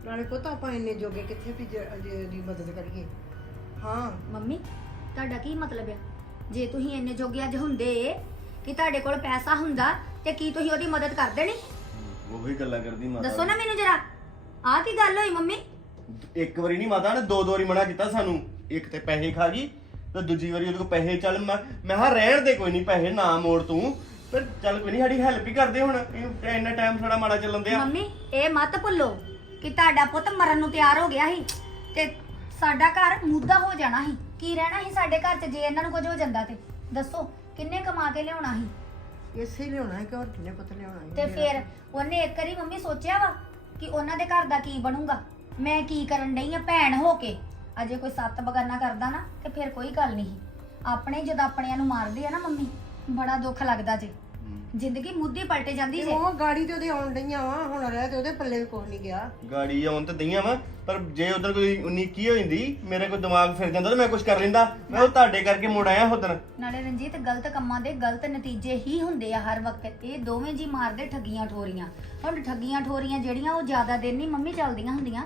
ਨਾਲੇ ਪੁੱਤ ਆਪਾਂ ਇੰਨੇ ਜੋਗੇ ਕਿੱਥੇ ਵੀ ਜ- ਜ- ਦੀ ਮਦਦ ਕਰੀਏ? ਹਾਂ। ਮੰਮੀ ਤੁਹਾਡਾ ਕੀ ਮਤਲਬ ਆ? ਜੇ ਤੁਸੀਂ ਇੰਨੇ ਜੋਗੇ ਅੱਜ ਹੁੰਦੇ ਕਿ ਤੁਹਾਡੇ ਕੋਲ ਪੈਸਾ ਹੁੰਦਾ ਤੇ ਕੀ ਤੁਸੀਂ ਉਹਦੀ ਮਦਦ ਕਰ ਦੇਣੀ ਉਹੀ ਗੱਲਾਂ ਕਰਦੀ ਮਾਤਾ ਦੱਸੋ ਨਾ ਮੈਨੂੰ ਜਰਾ। ਆ ਕੀ ਗੱਲ ਹੋਈ ਮੰਮੀ? ਇੱਕ ਵਾਰੀ ਨਹੀਂ ਮਾਤਾ ਨੇ ਦੋ ਦੋ ਵਾਰੀ ਮਨਾ ਕੀਤਾ ਸਾਨੂੰ। ਇੱਕ ਤੇ ਪੈਸੇ ਖਾ ਗਈ ਤੇ ਦੂਜੀ ਵਾਰੀ ਉਹਦੇ ਕੋਲ ਪੈਸੇ ਚੱਲ ਮੈਂ ਮੈਂ ਹਾਂ ਰਹਿਣ ਦੇ ਕੋਈ ਨਹੀਂ ਪੈਸੇ ਨਾ ਮੋੜ ਤੂੰ। ਪਰ ਚੱਲ ਕੋਈ ਨਹੀਂ ਸਾਡੀ ਹੈਲਪ ਹੀ ਕਰਦੇ ਹੁਣ। ਇਹ ਇੰਨਾ ਟਾਈਮ ਸਾਡਾ ਮਾੜਾ ਚੱਲਣ ਦਿਆ। ਮੰਮੀ ਇਹ ਮਤ ਭੁੱਲੋ ਕਿ ਤੁਹਾਡਾ ਪੁੱਤ ਮਰਨ ਨੂੰ ਤਿਆਰ ਹੋ ਗਿਆ ਸੀ ਤੇ ਸਾਡਾ ਘਰ ਮੁੱਦਾ ਹੋ ਜਾਣਾ ਸੀ। ਕੀ ਰਹਿਣਾ ਸੀ ਸਾਡੇ ਘਰ 'ਚ ਜੇ ਇਹਨਾਂ ਨੂੰ ਕੁਝ ਹੋ ਜਾਂਦਾ ਤੇ? ਦੱਸੋ। ਕਿੰਨੇ ਕਮਾ ਕੇ ਲਿਆਉਣਾ ਸੀ? ਇਸੇ ਲਿਆਉਣਾ ਹੈ ਕਿ ਹੋਰ ਕਿੰਨੇ ਪੁੱਤ ਲਿਆਉਣਾ ਹੈ ਤੇ ਫਿਰ ਉਹਨੇ ਇੱਕ ਵਾਰੀ ਮੰਮੀ ਸੋਚਿਆ ਵਾ ਕਿ ਉਹਨਾਂ ਦੇ ਘਰ ਦਾ ਕੀ ਬਣੂਗਾ? ਮੈਂ ਕੀ ਕਰਨ ਡਈ ਆ ਭੈਣ ਹੋ ਕੇ? ਅਜੇ ਕੋਈ ਸੱਤ ਬਗਾਨਾ ਕਰਦਾ ਨਾ ਤੇ ਫਿਰ ਕੋਈ ਗੱਲ ਨਹੀਂ ਆਪਣੇ ਜਦ ਆਪਣਿਆਂ ਨੂੰ ਮਾਰਦੇ ਆ ਨਾ ਮੰਮੀ ਬੜਾ ਦੁੱਖ ਲੱਗਦਾ ਜੇ। ਜ਼ਿੰਦਗੀ ਮੁੱਦੀ ਪਲਟੇ ਜਾਂਦੀ ਜੇ। ਉਹ ਗਾੜੀ ਤੇ ਉਹਦੇ ਆਉਣ ਡਈਆਂ ਵਾ ਹੁਣ ਰਹਿ ਤੇ ਉਹਦੇ ਪੱਲੇ ਵੀ ਕੁਝ ਨਹੀਂ ਗਿਆ। ਗਾੜੀ ਆਉਣ ਤੇ ਦਈਆਂ ਵਾ ਪਰ ਜੇ ਉਧਰ ਕੋਈ ਉਨੀ ਕੀ ਹੋ ਜਾਂਦੀ ਮੇਰੇ ਕੋਈ ਦਿਮਾਗ ਫਿਰ ਜਾਂਦਾ ਤਾਂ ਮੈਂ ਕੁਝ ਕਰ ਲੈਂਦਾ। ਮੈਂ ਉਹ ਤੁਹਾਡੇ ਕਰਕੇ ਮੁੜ ਆਇਆ ਉਧਰ। ਨਾਲੇ ਰਣਜੀਤ ਗਲਤ ਕੰਮਾਂ ਦੇ ਗਲਤ ਨਤੀਜੇ ਹੀ ਹੁੰਦੇ ਆ ਹਰ ਵਕਤ। ਇਹ ਦੋਵੇਂ ਜੀ ਮਾਰਦੇ ਠੱਗੀਆਂ ਠੋਰੀਆਂ। ਹੁਣ ਠੱਗੀਆਂ ਠੋਰੀਆਂ ਜਿਹੜੀਆਂ ਉਹ ਜ਼ਿਆਦਾ ਦਿਨ ਨਹੀਂ ਮੰਮੀ ਚੱਲਦੀਆਂ ਹੁੰਦੀਆਂ।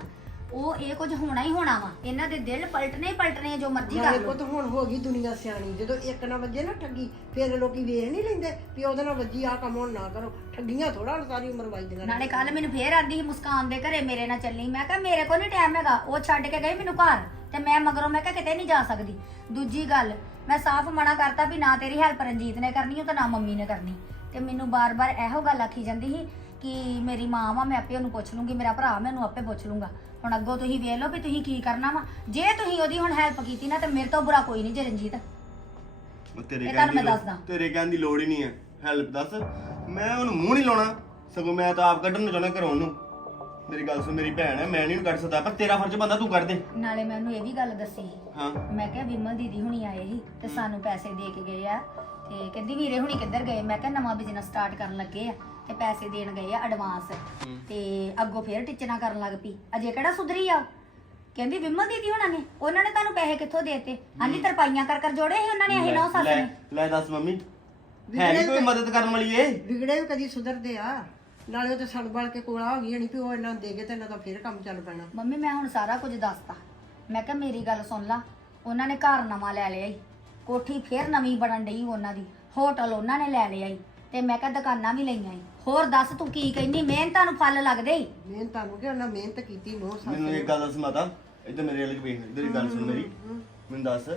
ਉਹ ਇਹ ਕੁਝ ਹੋਣਾ ਹੀ ਹੋਣਾ ਵਾ। ਇਹਨਾਂ ਦੇ ਦਿਲ ਪਲਟਣੇ ਹੀ ਪਲਟਣੇ ਆ ਜੋ ਮਰਜ਼ੀ ਨਾਲੇ ਕਰ ਲਓ। ਪੁੱਤ ਹੁਣ ਹੋ ਗਈ ਦੁਨੀਆ ਸਿਆਣੀ। ਜਦੋਂ ਇੱਕ ਨਾ ਵੱਜੇ ਨਾ ਠੱਗੀ ਫਿਰ ਲੋਕੀ ਵੇਖ ਨਹੀਂ ਲੈਂਦੇ ਵੀ ਉਹਦੇ ਨਾਲ ਵੱਜੀ ਆ ਕੰਮ ਹੁਣ ਨਾ ਕਰੋ। ਠੱਗੀਆਂ ਥੋੜਾ ਹੁਣ ਸਾਰੀ ਉਮਰ ਵੱਜਦੀਆਂ ਨਾਲੇ ਕੱਲ ਮੈਨੂੰ ਫੇਰ ਆਂਦੀ ਸੀ ਮੁਸਕਾਨ ਦੇ ਘਰੇ ਮੇਰੇ ਨਾਲ ਚੱਲੀ। ਮੈਂ ਕਿਹਾ ਮੇਰੇ ਕੋਲ ਨਹੀਂ ਟਾਈਮ ਹੈਗਾ। ਉਹ ਛੱਡ ਕੇ ਗਈ ਮੈਨੂੰ ਘਰ। ਤੇ ਮੈਂ ਮਗਰੋਂ ਮੈਂ ਕਿਹਾ ਕਿਤੇ ਨਹੀਂ ਜਾ ਸਕਦੀ। ਦੂਜੀ ਗੱਲ ਮੈਂ ਸਾਫ਼ ਮਨਾ ਕਰਤਾ ਵੀ ਨਾ ਤੇਰੀ ਹੈਲਪ ਰਣਜੀਤ ਨੇ ਕਰਨੀ ਉਹ ਤਾਂ ਨਾ ਮੰਮੀ ਨੇ ਕਰਨੀ। ਤੇ ਮੈਨੂੰ ਬਾਰ-ਬਾਰ ਇਹੋ ਗੱਲ ਆਖੀ ਜਾਂਦੀ ਸੀ ਕਿ ਮੇਰੀ ਮਾਂ ਵਾ ਮੈਂ ਆਪੇ ਉਹਨੂੰ ਪੁੱਛ ਲੂੰਗੀ ਮੇਰਾ ਭਰਾ ਮੈਂ ਉਹਨੂੰ ਆਪੇ ਪੁੱਛ ਲੂੰਗਾ। ਹੁਣ ਅੱਗੋਂ ਤੁਸੀਂ ਵੇਖ ਲਓ ਵੀ ਤੁਸੀਂ ਕੀ ਕਰਨਾ ਵਾ। ਜੇ ਤੁਸੀਂ ਉਹਦੀ ਹੁਣ ਹੈਲਪ ਕੀਤੀ ਨਾ ਤੇ ਮੇਰੇ ਤੋਂ ਬੁਰਾ ਕੋਈ ਨਹੀਂ ਜੇ ਰਣਜੀਤ। ਉਹ ਤੇਰੇ ਇਹ ਤੁਹਾਨੂੰ ਮੈਂ। ਤੇਰੇ ਕਹਿਣ ਦੀ ਲੋੜ ਹੀ ਨਹੀਂ ਹੈ। ਹੈਲਪ ਦੱਸ। ਮੈਂ ਉਹਨੂੰ ਮੂੰਹ ਨਹੀਂ ਲਾਉਣਾ। ਸਗੋਂ ਮੈਂ ਤਾਂ ਆਪ ਕੱਢਣ ਨੂੰ ਚਾਹੁੰਦਾ ਘਰੋਂ ਉਹਨੂੰ। ਮੇਰੀ ਗੱਲ ਸੁਣ ਮੇਰੀ ਭੈਣ ਹੈ ਮੈਂ ਨਹੀਂ ਉਹਨੂੰ ਕੱਢ ਸਕਦਾ। ਪਰ ਤੇਰਾ ਫਰਜ਼ ਬੰਦਾ ਤੂੰ ਕੱਢ ਦੇ। ਨਾਲੇ ਮੈਂ ਉਹਨੂੰ ਇਹ ਵੀ ਗੱਲ ਦੱਸੀ। ਸੀ ਹਾਂ। ਮੈਂ ਕਿਹਾ ਵਿਮਲ ਦੀਦੀ ਹੁਣੀ ਆਏ ਸੀ ਤੇ ਸਾਨੂੰ ਪੈਸੇ ਦੇ ਕੇ ਗਏ ਆ। ਤੇ ਕਹਿੰਦੀ ਵੀਰੇ ਹੁਣੀ ਕਿੱਧਰ ਗਏ? ਮੈਂ ਕਿਹਾ ਨਵਾਂ ਬਿਜ਼ਨਸ ਸਟਾਰਟ ਕਰਨ ਲੱਗੇ ਆ। ਤੇ ਪੈਸੇ ਦੇਣ ਗਏ ਆ ਐਡਵਾਂਸ ਤੇ ਅੱਗੋਂ ਫੇਰ ਟਿਚਣਾ ਕਰਨ ਲੱਗ ਪਈ। ਅਜੇ ਕਿਹੜਾ ਸੁਧਰੀ ਆ? ਕਹਿੰਦੀ ਵਿਮਲ ਦੀਦੀ ਹੁਣਾਂ ਨੇ। ਉਹਨਾਂ ਨੇ ਤੁਹਾਨੂੰ ਪੈਸੇ ਕਿੱਥੋਂ ਦੇਤੇ? ਹਾਂਜੀ ਤਰਪਾਈਆਂ ਕਰ ਕਰ ਜੋੜੇ ਸੀ ਉਹਨਾਂ ਨੇ ਇਹ ਨੌ ਸੱਸ ਲੈ ਨੇ? ਲੈ ਦੱਸ ਮੰਮੀ। ਹੈ ਨਹੀਂ ਕੋਈ ਮਦਦ ਕਰਨ ਵਾਲੀ ਏ ਵਿਗੜੇ ਵੀ ਕਦੀ ਸੁਧਰਦੇ ਆ। ਨਾਲੇ ਉਹ ਤੇ ਸਣ ਬਲ ਕੇ ਕੋਲਾ ਹੋ ਗਈ ਨਹੀਂ ਵੀ ਉਹ ਇਹਨਾਂ ਨੂੰ ਦੇ ਗਏ ਤੇ ਇਹਨਾਂ ਦਾ ਫੇਰ ਕੰਮ ਚੱਲ ਪੈਣਾ। ਮੰਮੀ ਮੈਂ ਹੁਣ ਸਾਰਾ ਕੁਝ ਦੱਸਤਾ। ਮੈਂ ਕਿਹਾ ਮੇਰੀ ਗੱਲ ਸੁਣ ਲਾ। ਉਹਨਾਂ ਨੇ ਘਰ ਨਵਾਂ ਲੈ ਲਿਆ ਈ। ਕੋਠੀ ਫੇਰ ਨਵੀਂ ਬਣਨ ਡਈ ਉਹਨਾਂ ਦੀ। ਹੋਟਲ ਉਹਨਾਂ ਨੇ ਲੈ ਲਿਆ ਈ। ਤੇ ਮੈਂ ਕਿਹਾ ਦੁਕਾਨਾਂ ਵੀ ਲਈਆਂ ਈ। ਹੋਰ ਦੱਸ ਤੂੰ ਕੀ ਕਹਿੰਦੀ? ਮਿਹਨਤਾਂ ਨੂੰ ਫਲ ਲੱਗਦੇ ਈ। ਮਿਹਨਤ ਤੁਹਾਨੂੰ ਕਿ ਉਹਨਾਂ ਮਿਹਨਤ ਕੀਤੀ ਨੋ ਮੈਨੂੰ ਇੱਕ ਗੱਲ ਦੱਸ ਮਾਤਾ ਇੱਧਰ ਮੇਰੇ ਵਾਲੀ ਵੇਖ ਇੱਧਰ ਇੱਕ ਗੱਲ ਸੁਣ ਮੇਰੀ। ਮੈਨੂੰ ਦੱਸ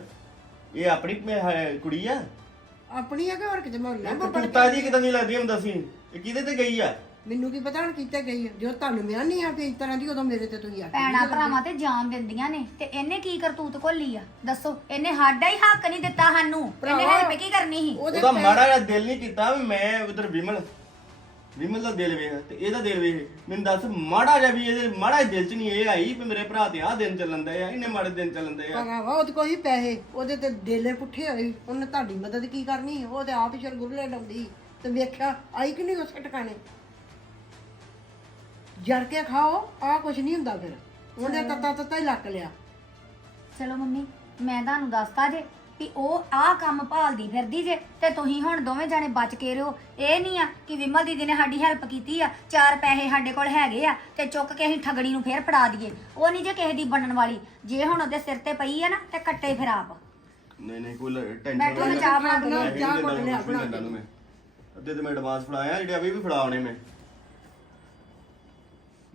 ਇਹ ਆਪਣੀ ਮੈਂ- ਹੈ, ਕੁੜੀ ਆ? ਆਪਣੀ ਆ ਕਿ ਹੋਰ ਕਿਤੇ ਮੈਂ ਲੱਭ ਪੜ ਪੁੱਤਾ ਜੀ ਕਿਦਾਂ ਦੀ ਲੱਗਦੀ ਹੁੰਦਾ ਸੀ ਇਹ ਕਿਹਦੇ ਤੇ ਗਈ ਆ? ਮੈਨੂੰ ਕੀ ਪਤਾ ਹੁਣ ਕਿੱਥੇ ਗਈ ਆ। ਜੋ ਤੁਹਾਨੂੰ ਮਿਆ ਨਹੀਂ ਆ ਵੀ ਇਸ ਤਰ੍ਹਾਂ ਦੀ ਉਦੋਂ ਮੇਰੇ ਤੇ ਤੁਸੀਂ ਆ ਭੈਣਾਂ ਭਰਾਵਾਂ ਤੇ ਜਾਨ ਦਿੰਦੀਆਂ ਨੇ। ਤੇ ਇਹਨੇ ਕੀ ਕਰਤੂਤ ਘੋਲੀ ਆ? ਦੱਸੋ ਇਹਨੇ ਸਾਡਾ ਹੀ ਹੱਕ ਨਹੀਂ ਦਿੱਤਾ ਸਾਨੂੰ। ਇਹਨੇ ਹੈਲਪ ਕੀ ਕਰਨੀ ਸੀ? ਉਹਦੇ ਉਹਦਾ ਮਾੜਾ ਜਿਹਾ ਦਿਲ ਨਹੀਂ ਕੀਤਾ ਵੀ ਮੈਂ ਉਧਰ ਵਿਮਲ ਵਿਮਲ ਦਾ ਦਿਲ ਵੇਖ ਤੇ ਇਹਦਾ ਦਿਲ ਵੇਖ। ਮੈਨੂੰ ਦੱਸ ਮਾੜਾ ਜਿਹਾ ਵੀ ਇਹਦੇ ਮਾੜਾ ਜਿਹਾ ਦਿਲ ਚ ਨਹੀਂ ਇਹ ਆਈ ਵੀ ਮੇਰੇ ਭਰਾ ਤੇ ਆਹ ਦਿਨ ਚੱਲਣ ਦੇ ਆ ਇਹਨੇ ਮਾੜੇ ਦਿਨ ਚੱਲਣ ਦੇ ਆ। ਪਰਾਵਾ ਉਹਦੇ ਕੋਈ ਪੈਸੇ ਉਹਦੇ ਤੇ ਦੇਲੇ ਪੁੱਠੇ ਹੋਏ। ਉਹਨੇ ਤੁਹਾਡੀ ਮਦਦ ਕੀ ਕਰਨੀ ਉਹ ਤੇ ਆਪ ਹੀ ਸ਼ਰਗੁਰਲੇ ਲਾਉਂਦੀ ਤੇ ਵੇਖਿਆ ਆਈ ਕਿ ਨਹੀਂ ਉਸ ਟਿਕਾਣੇ ਜਰ ਕੇ ਖਾਓ ਆ ਕੁਝ ਨਹੀਂ ਹੁੰਦਾ ਫਿਰ। ਉਹਨੇ ਤੱਤਾ ਤੱਤਾ ਹੀ ਲੱਕ ਲਿਆ। ਚਲੋ ਮੰਮੀ ਮੈਂ ਤੁਹਾਨੂੰ ਦੱਸਤਾ ਜੇ ਵੀ ਉਹ ਆਹ ਕੰਮ ਭਾਲਦੀ ਫਿਰਦੀ ਜੇ ਤੇ ਤੁਸੀਂ ਹੁਣ ਦੋਵੇਂ ਜਾਣੇ ਬਚ ਕੇ ਰਹੋ। ਇਹ ਨਹੀਂ ਆ ਕਿ ਵਿਮਲ ਦੀਦੀ ਨੇ ਸਾਡੀ ਹੈਲਪ ਕੀਤੀ ਆ ਚਾਰ ਪੈਸੇ ਸਾਡੇ ਕੋਲ ਹੈਗੇ ਆ ਤੇ ਚੁੱਕ ਕੇ ਅਸੀਂ ਠਗੜੀ ਨੂੰ ਫੇਰ ਫੜਾ ਦਈਏ। ਉਹ ਨਹੀਂ ਜੇ ਕਿਸੇ ਦੀ ਬਣਨ ਵਾਲੀ। ਜੇ ਹੁਣ ਉਹਦੇ ਸਿਰ ਤੇ ਪਈ ਆ ਨਾ ਤੇ ਕੱਟੇ ਫਿਰ ਆਪ। ਨਹੀਂ ਨਹੀਂ ਕੋਈ ਟੈਨਸ਼ਨ ਮੈਂ ਚਾਹ ਬਣਾ ਕੇ। ਚਾਹ ਲਿਆ ਬਣਾ। ਮੈਂ। ਅੱਧੇ ਤੇ ਮੈਂ ਐਡਵਾਂਸ ਫੜਾਇਆ ਜਿਹੜੇ ਅਭੀ ਵੀ ਫੜਾਉਣੇ ਮੈਂ।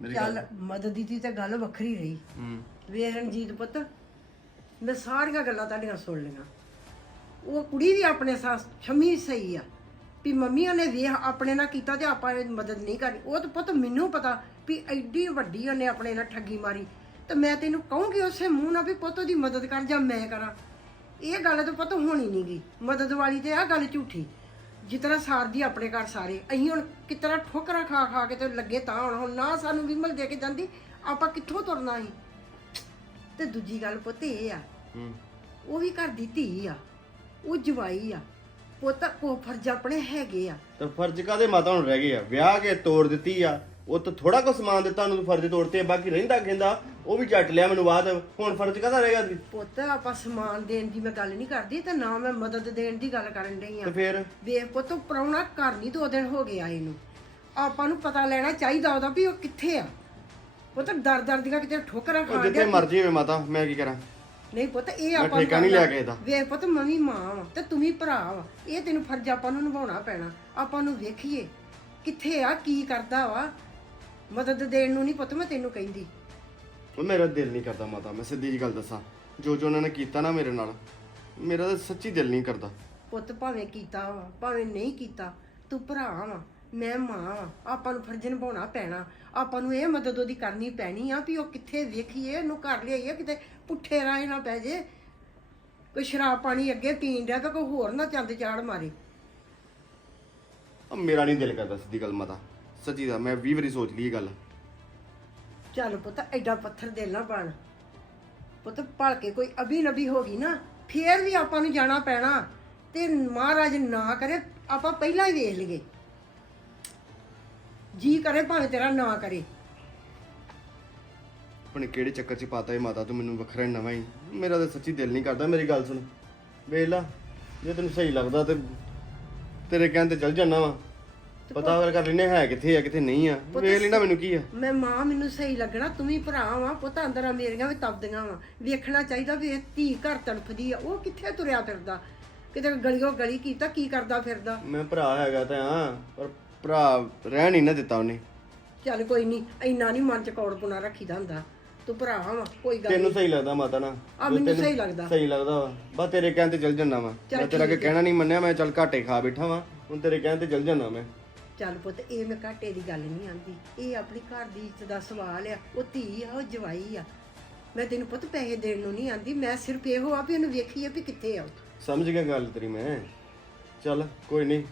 ਮੇਰੀ ਗੱਲ ਚੱਲ ਮਦਦ ਦੀ ਤੇ ਗੱਲ ਵੱਖਰੀ ਰਹੀ। ਹੂੰ। ਵੇਖ ਰਣਜੀਤ ਪੁੱਤ ਮੈਂ ਸਾਰੀਆਂ ਗੱਲਾਂ ਤੁਹਾਡੀਆਂ ਸੁਣ ਲਈਆਂ। ਉਹ ਕੁੜੀ ਵੀ ਆਪਣੇ ਸਾਹ ਛਮੀ ਸਹੀ ਆ। ਵੀ ਮੰਮੀ ਉਹਨੇ ਵੇਖ ਆਪਣੇ ਨਾਲ ਕੀਤਾ ਤੇ ਆਪਾਂ ਇਹ ਮਦਦ ਨਹੀਂ ਕਰਨੀ। ਉਹ ਤਾਂ ਪੁੱਤ ਮੈਨੂੰ ਪਤਾ ਵੀ ਐਡੀ ਵੱਡੀ ਉਹਨੇ ਆਪਣੇ ਨਾਲ ਠੱਗੀ ਮਾਰੀ। ਤੇ ਮੈਂ ਤੈਨੂੰ ਕਹੂੰਗੀ ਉਸੇ ਮੂੰਹ ਨਾਲ ਵੀ ਪੁੱਤ ਦੀ ਮਦਦ ਕਰ ਜਾਂ ਮੈਂ ਕਰਾਂ। ਇਹ ਗੱਲ ਤਾਂ ਪੁੱਤ ਹੋਣੀ ਨਹੀਂਗੀ ਮਦਦ ਵਾਲੀ ਤੇ ਆ ਗੱਲ ਝੂਠੀ। ਜਿਤਨਾ ਸਾਰਦੀ ਆਪਣੇ ਘਰ ਸਾਰੇ ਅਸੀਂ ਹੁਣ ਕਿਤਨਾ ਠੋਕਰਾਂ ਖਾ ਖਾ ਕੇ ਤੇ ਲੱਗੇ ਤਾਂ ਹੁਣ ਹੁਣ ਨਾ ਸਾਨੂੰ ਵਿਮਲ ਦੇ ਕੇ ਜਾਂਦੀ ਆਪਾਂ ਕਿੱਥੋਂ ਤੁਰਨਾ ਸੀ? ਤੇ ਦੂਜੀ ਗੱਲ ਪੁੱਤ ਇਹ ਆ ਹੂੰ। ਉਹ ਵੀ ਘਰ ਦੀ ਧੀ ਆ ਉਹ ਜਵਾਈ ਆ ਪੁੱਤ ਉਹ ਫਰਜ਼ ਆਪਣੇ ਹੈਗੇ ਆ। ਤਾਂ ਫਰਜ਼ ਕਾਦੇ ਮਾਤਾ ਹੁਣ ਰਹਿ ਗਏ ਆ? ਵਿਆਹ ਕੇ ਤੋੜ ਦਿੱਤੀ ਆ ਉਹ ਤਾਂ ਥੋੜਾ ਕੁ ਸਮਾਨ ਦਿੱਤਾ ਉਹਨੂੰ ਫਰਜ਼ ਤੋੜਤੇ ਬਾਕੀ ਰਹਿੰਦਾ ਕਹਿੰਦਾ ਉਹ ਵੀ ਚੱਟ ਲਿਆ ਮੈਨੂੰ ਬਾਅਦ। ਹੁਣ ਫਰਜ਼ ਕਾਹਦਾ ਰਹੇਗਾ ਜੀ? ਪੁੱਤ ਆਪਾਂ ਸਮਾਨ ਦੇਣ ਦੀ ਮੈਂ ਗੱਲ ਨਹੀਂ ਕਰਦੀ ਤੇ ਨਾ ਮੈਂ ਮਦਦ ਦੇਣ ਦੀ ਗੱਲ ਕਰਨ ਡਈ ਆ। ਤੇ ਫੇਰ? ਵੇਖ ਪੁੱਤ ਪ੍ਰਾਹੁਣਾ ਘਰ ਨਹੀਂ ਦੋ ਦਿਨ ਹੋ ਗਏ ਆਏ ਨੂੰ। ਆਪਾਂ ਨੂੰ ਪਤਾ ਲੈਣਾ ਚਾਹੀਦਾ ਉਹਦਾ ਵੀ ਉਹ ਕਿੱਥੇ ਆ। ਪੁੱਤ ਦਰ ਦਰ ਦੀਆਂ ਕਿਤੇ ਠੋਕਰਾਂ ਉਹ ਖਾਣ ਜਿੱਥੇ ਮਰਜ਼ੀ ਹੋਵੇ ਮਾਤਾ ਮੈਂ ਕੀ ਕਰਾਂ? ਨਹੀਂ ਪੁੱਤ ਇਹ ਮੈਂ ਆਪਾਂ ਨੂੰ ਠੇਕਾ ਨਹੀਂ। ਲਿਆ ਕਿਸੇ ਦਾ। ਵੇਖ ਪੁੱਤ ਮੰਮੀ ਮਾਂ ਵਾ ਤੇ ਤੂੰ ਵੀ ਭਰਾ ਵਾ। ਇਹ ਤੈਨੂੰ ਫਰਜ਼ ਆਪਾਂ ਨੂੰ ਨਿਭਾਉਣਾ ਪੈਣਾ। ਆਪਾਂ ਨੂੰ ਵੇਖੀਏ ਕਿੱਥੇ ਆ ਕੀ ਕਰਦਾ ਵਾ। ਮਦਦ ਦੇਣ ਨੂੰ ਨਹੀਂ ਪੁੱਤ ਮੈਂ ਤੈਨੂੰ ਕਹਿੰਦੀ। ਉਹ ਮੇਰਾ ਦਿਲ ਨਹੀਂ ਕਰਦਾ ਮਾਤਾ ਮੈਂ ਸਿੱਧੀ ਜੀ ਗੱਲ ਦੱਸਾਂ। ਜੋ ਜੋ ਉਹਨਾਂ ਨੇ ਕੀਤਾ ਨਾ ਮੇਰੇ ਨਾਲ ਮੇਰਾ ਤਾਂ ਸੱਚੀ ਦਿਲ ਨਹੀਂ ਕਰਦਾ। ਪੁੱਤ ਭਾਵੇਂ ਕੀਤਾ ਵਾ ਭਾਵੇਂ ਨਹੀਂ ਕੀਤਾ ਤੂੰ ਭਰਾ ਵਾ ਮੈਂ ਮਾਂ ਵਾ ਆਪਾਂ ਨੂੰ ਫਰਜ਼ ਨਿਭਾਉਣਾ ਪੈਣਾ। ਆਪਾਂ ਨੂੰ ਇਹ ਮਦਦ ਉਹਦੀ ਕਰਨੀ ਪੈਣੀ ਆ ਵੀ ਉਹ ਕਿੱਥੇ ਵੇਖੀਏ ਇਹਨੂੰ ਘਰ ਲਿਆਈਏ ਕਿਤੇ ਪੁੱਠੇ ਰਾਹ ਨਾ ਪੈ ਜੇ। ਕੋਈ ਸ਼ਰਾਬ ਪਾਣੀ ਅੱਗੇ ਪੀਣ ਡਿਆ ਤਾਂ ਕੋਈ ਹੋਰ ਨਾ ਚੰਦ ਚਾੜ ਮਾਰੇ। ਆ ਮੇਰਾ ਨਹੀਂ ਦਿਲ ਕਰਦਾ ਸਿੱਧੀ ਗੱਲ ਮਾਤਾ। ਸੱਚੀ ਦਾ ਮੈਂ 20 ਵਾਰੀ ਸੋਚ ਲਈ ਇਹ ਗੱਲ। ਚੱਲ ਪੁੱਤ, ਐਡਾ ਪੱਥਰ ਦਿਲ ਨਾ ਬਣ। ਪੁੱਤ ਭਲ ਕੇ ਕੋਈ ਅਭੀ ਨਬੀ ਹੋ ਗਈ ਨਾ, ਫੇਰ ਵੀ ਆਪਾਂ ਨੂੰ ਜਾਣਾ ਪੈਣਾ। ਤੇ ਮਹਾਰਾਜ ਨਾ ਕਰੇ, ਆਪਾਂ ਪਹਿਲਾਂ ਹੀ ਵੇਖ ਲਈਏ। ਜੀ ਕਰੇ, ਭਾਵੇਂ ਤੇਰਾ ਨਾ ਕਰੇ। ਆਪਣੇ ਕਿਹੜੇ ਚੱਕਰ 'ਚ ਪਾਤਾ ਇਹ ਮਾਤਾ ਤੂੰ, ਮੈਨੂੰ ਵੱਖਰਾ ਹੀ ਨਵਾਂ ਹੀ। ਮੇਰਾ ਤਾਂ ਸੱਚੀ ਦਿਲ ਨਹੀਂ ਕਰਦਾ, ਮੇਰੀ ਗੱਲ ਸੁਣ। ਵੇਖ ਲਾ, ਜੇ ਤੈਨੂੰ ਸਹੀ ਲੱਗਦਾ ਤੇ ਤੇਰੇ ਕਹਿਣ ਤੇ ਚੱਲ ਜਾਣਾ ਵਾ। ਪਤਾ ਕਰ ਕਰ ਲੈਨੇ ਹੈ ਕਿੱਥੇ ਆ ਕਿੱਥੇ ਨਹੀਂ ਆ। ਵੇਖ ਲੈਣਾ ਮੈਨੂੰ ਕੀ ਆ। ਮੈਂ ਮਾਂ ਮੈਨੂੰ ਸਹੀ ਲੱਗਣਾ ਤੂੰ ਵੀ ਭਰਾ ਵਾਂ ਪੁੱਤ ਅੰਦਰਾਂ ਮੇਰੀਆਂ ਵੀ ਤਪਦੀਆਂ ਵਾਂ। ਵੇਖਣਾ ਚਾਹੀਦਾ ਵੀ ਇਹ ਧੀ ਘਰ ਤੜਫਦੀ ਆ ਉਹ ਕਿੱਥੇ ਤੁਰਿਆ ਫਿਰਦਾ? ਕਿਤੇ ਗਲੀਓ ਗਲੀ ਕੀਤਾ ਕੀ ਕਰਦਾ ਫਿਰਦਾ? ਮੈਂ ਭਰਾ ਹੈਗਾ ਤਾਂ ਹਾਂ ਪਰ ਭਰਾ ਰਹਿ ਨਹੀਂ ਨਾ ਦਿੱਤਾ ਉਹਨੇ। ਚੱਲ ਕੋਈ ਨਹੀਂ ਇੰਨਾ ਨਹੀਂ ਮਨ ਚ ਕੌੜਪੁਣਾ ਰੱਖੀਦਾ ਹੁੰਦਾ। ਤੂੰ ਭਰਾ ਵਾਂ ਕੋਈ ਗੱਲ ਤੈਨੂੰ ਸਹੀ ਲੱਗਦਾ ਮਾਤਾ ਨਾ ਆ ਮੈਨੂੰ ਸਹੀ ਲੱਗਦਾ। ਸਹੀ ਲੱਗਦਾ ਵਾ। ਬਸ ਤੇਰੇ ਕਹਿਣ ਤੇ ਚੱਲ ਜਾਣਾ ਵਾ। ਮੈਂ ਤੇਰਾ ਕਿ ਹੈ। ਕਹਿਣਾ ਨਹੀਂ ਮੰਨਿਆ ਮੈਂ ਚੱਲ ਘਾਟੇ ਖਾ ਬੈਠਾ ਵਾਂ। ਹੁਣ ਤੇਰੇ ਕਹਿਣ ਤੇ ਚੱਲ ਜਾਣਾ ਮੈਂ। ਚੱਲ ਪੁੱਤ, ਇਹ ਮੈਂ ਘਾਟੇ ਦੀ ਗੱਲ ਨਹੀਂ ਆਂਦੀ। ਇਹ ਆਪਣੀ ਘਰ ਦੀ ਇੱਜ਼ਤ ਦਾ ਸਵਾਲ ਆ, ਉਹ ਧੀ ਆ, ਉਹ ਜਵਾਈ ਆ। ਮੈਂ ਤੈਨੂੰ ਪੁੱਤ ਪੈਸੇ ਦੇਣ ਨੂੰ ਨਹੀਂ ਆਂਦੀ, ਮੈਂ ਸਿਰਫ ਇਹੋ ਆ ਵੀ ਉਹਨੂੰ ਵੇਖੀਏ ਵੀ ਕਿੱਥੇ ਆ ਉਹ। ਸਮਝ ਗਿਆ ਗੱਲ ਤੇਰੀ ਮੈਂ। ਚੱਲ, ਕੋਈ ਨਹੀਂ।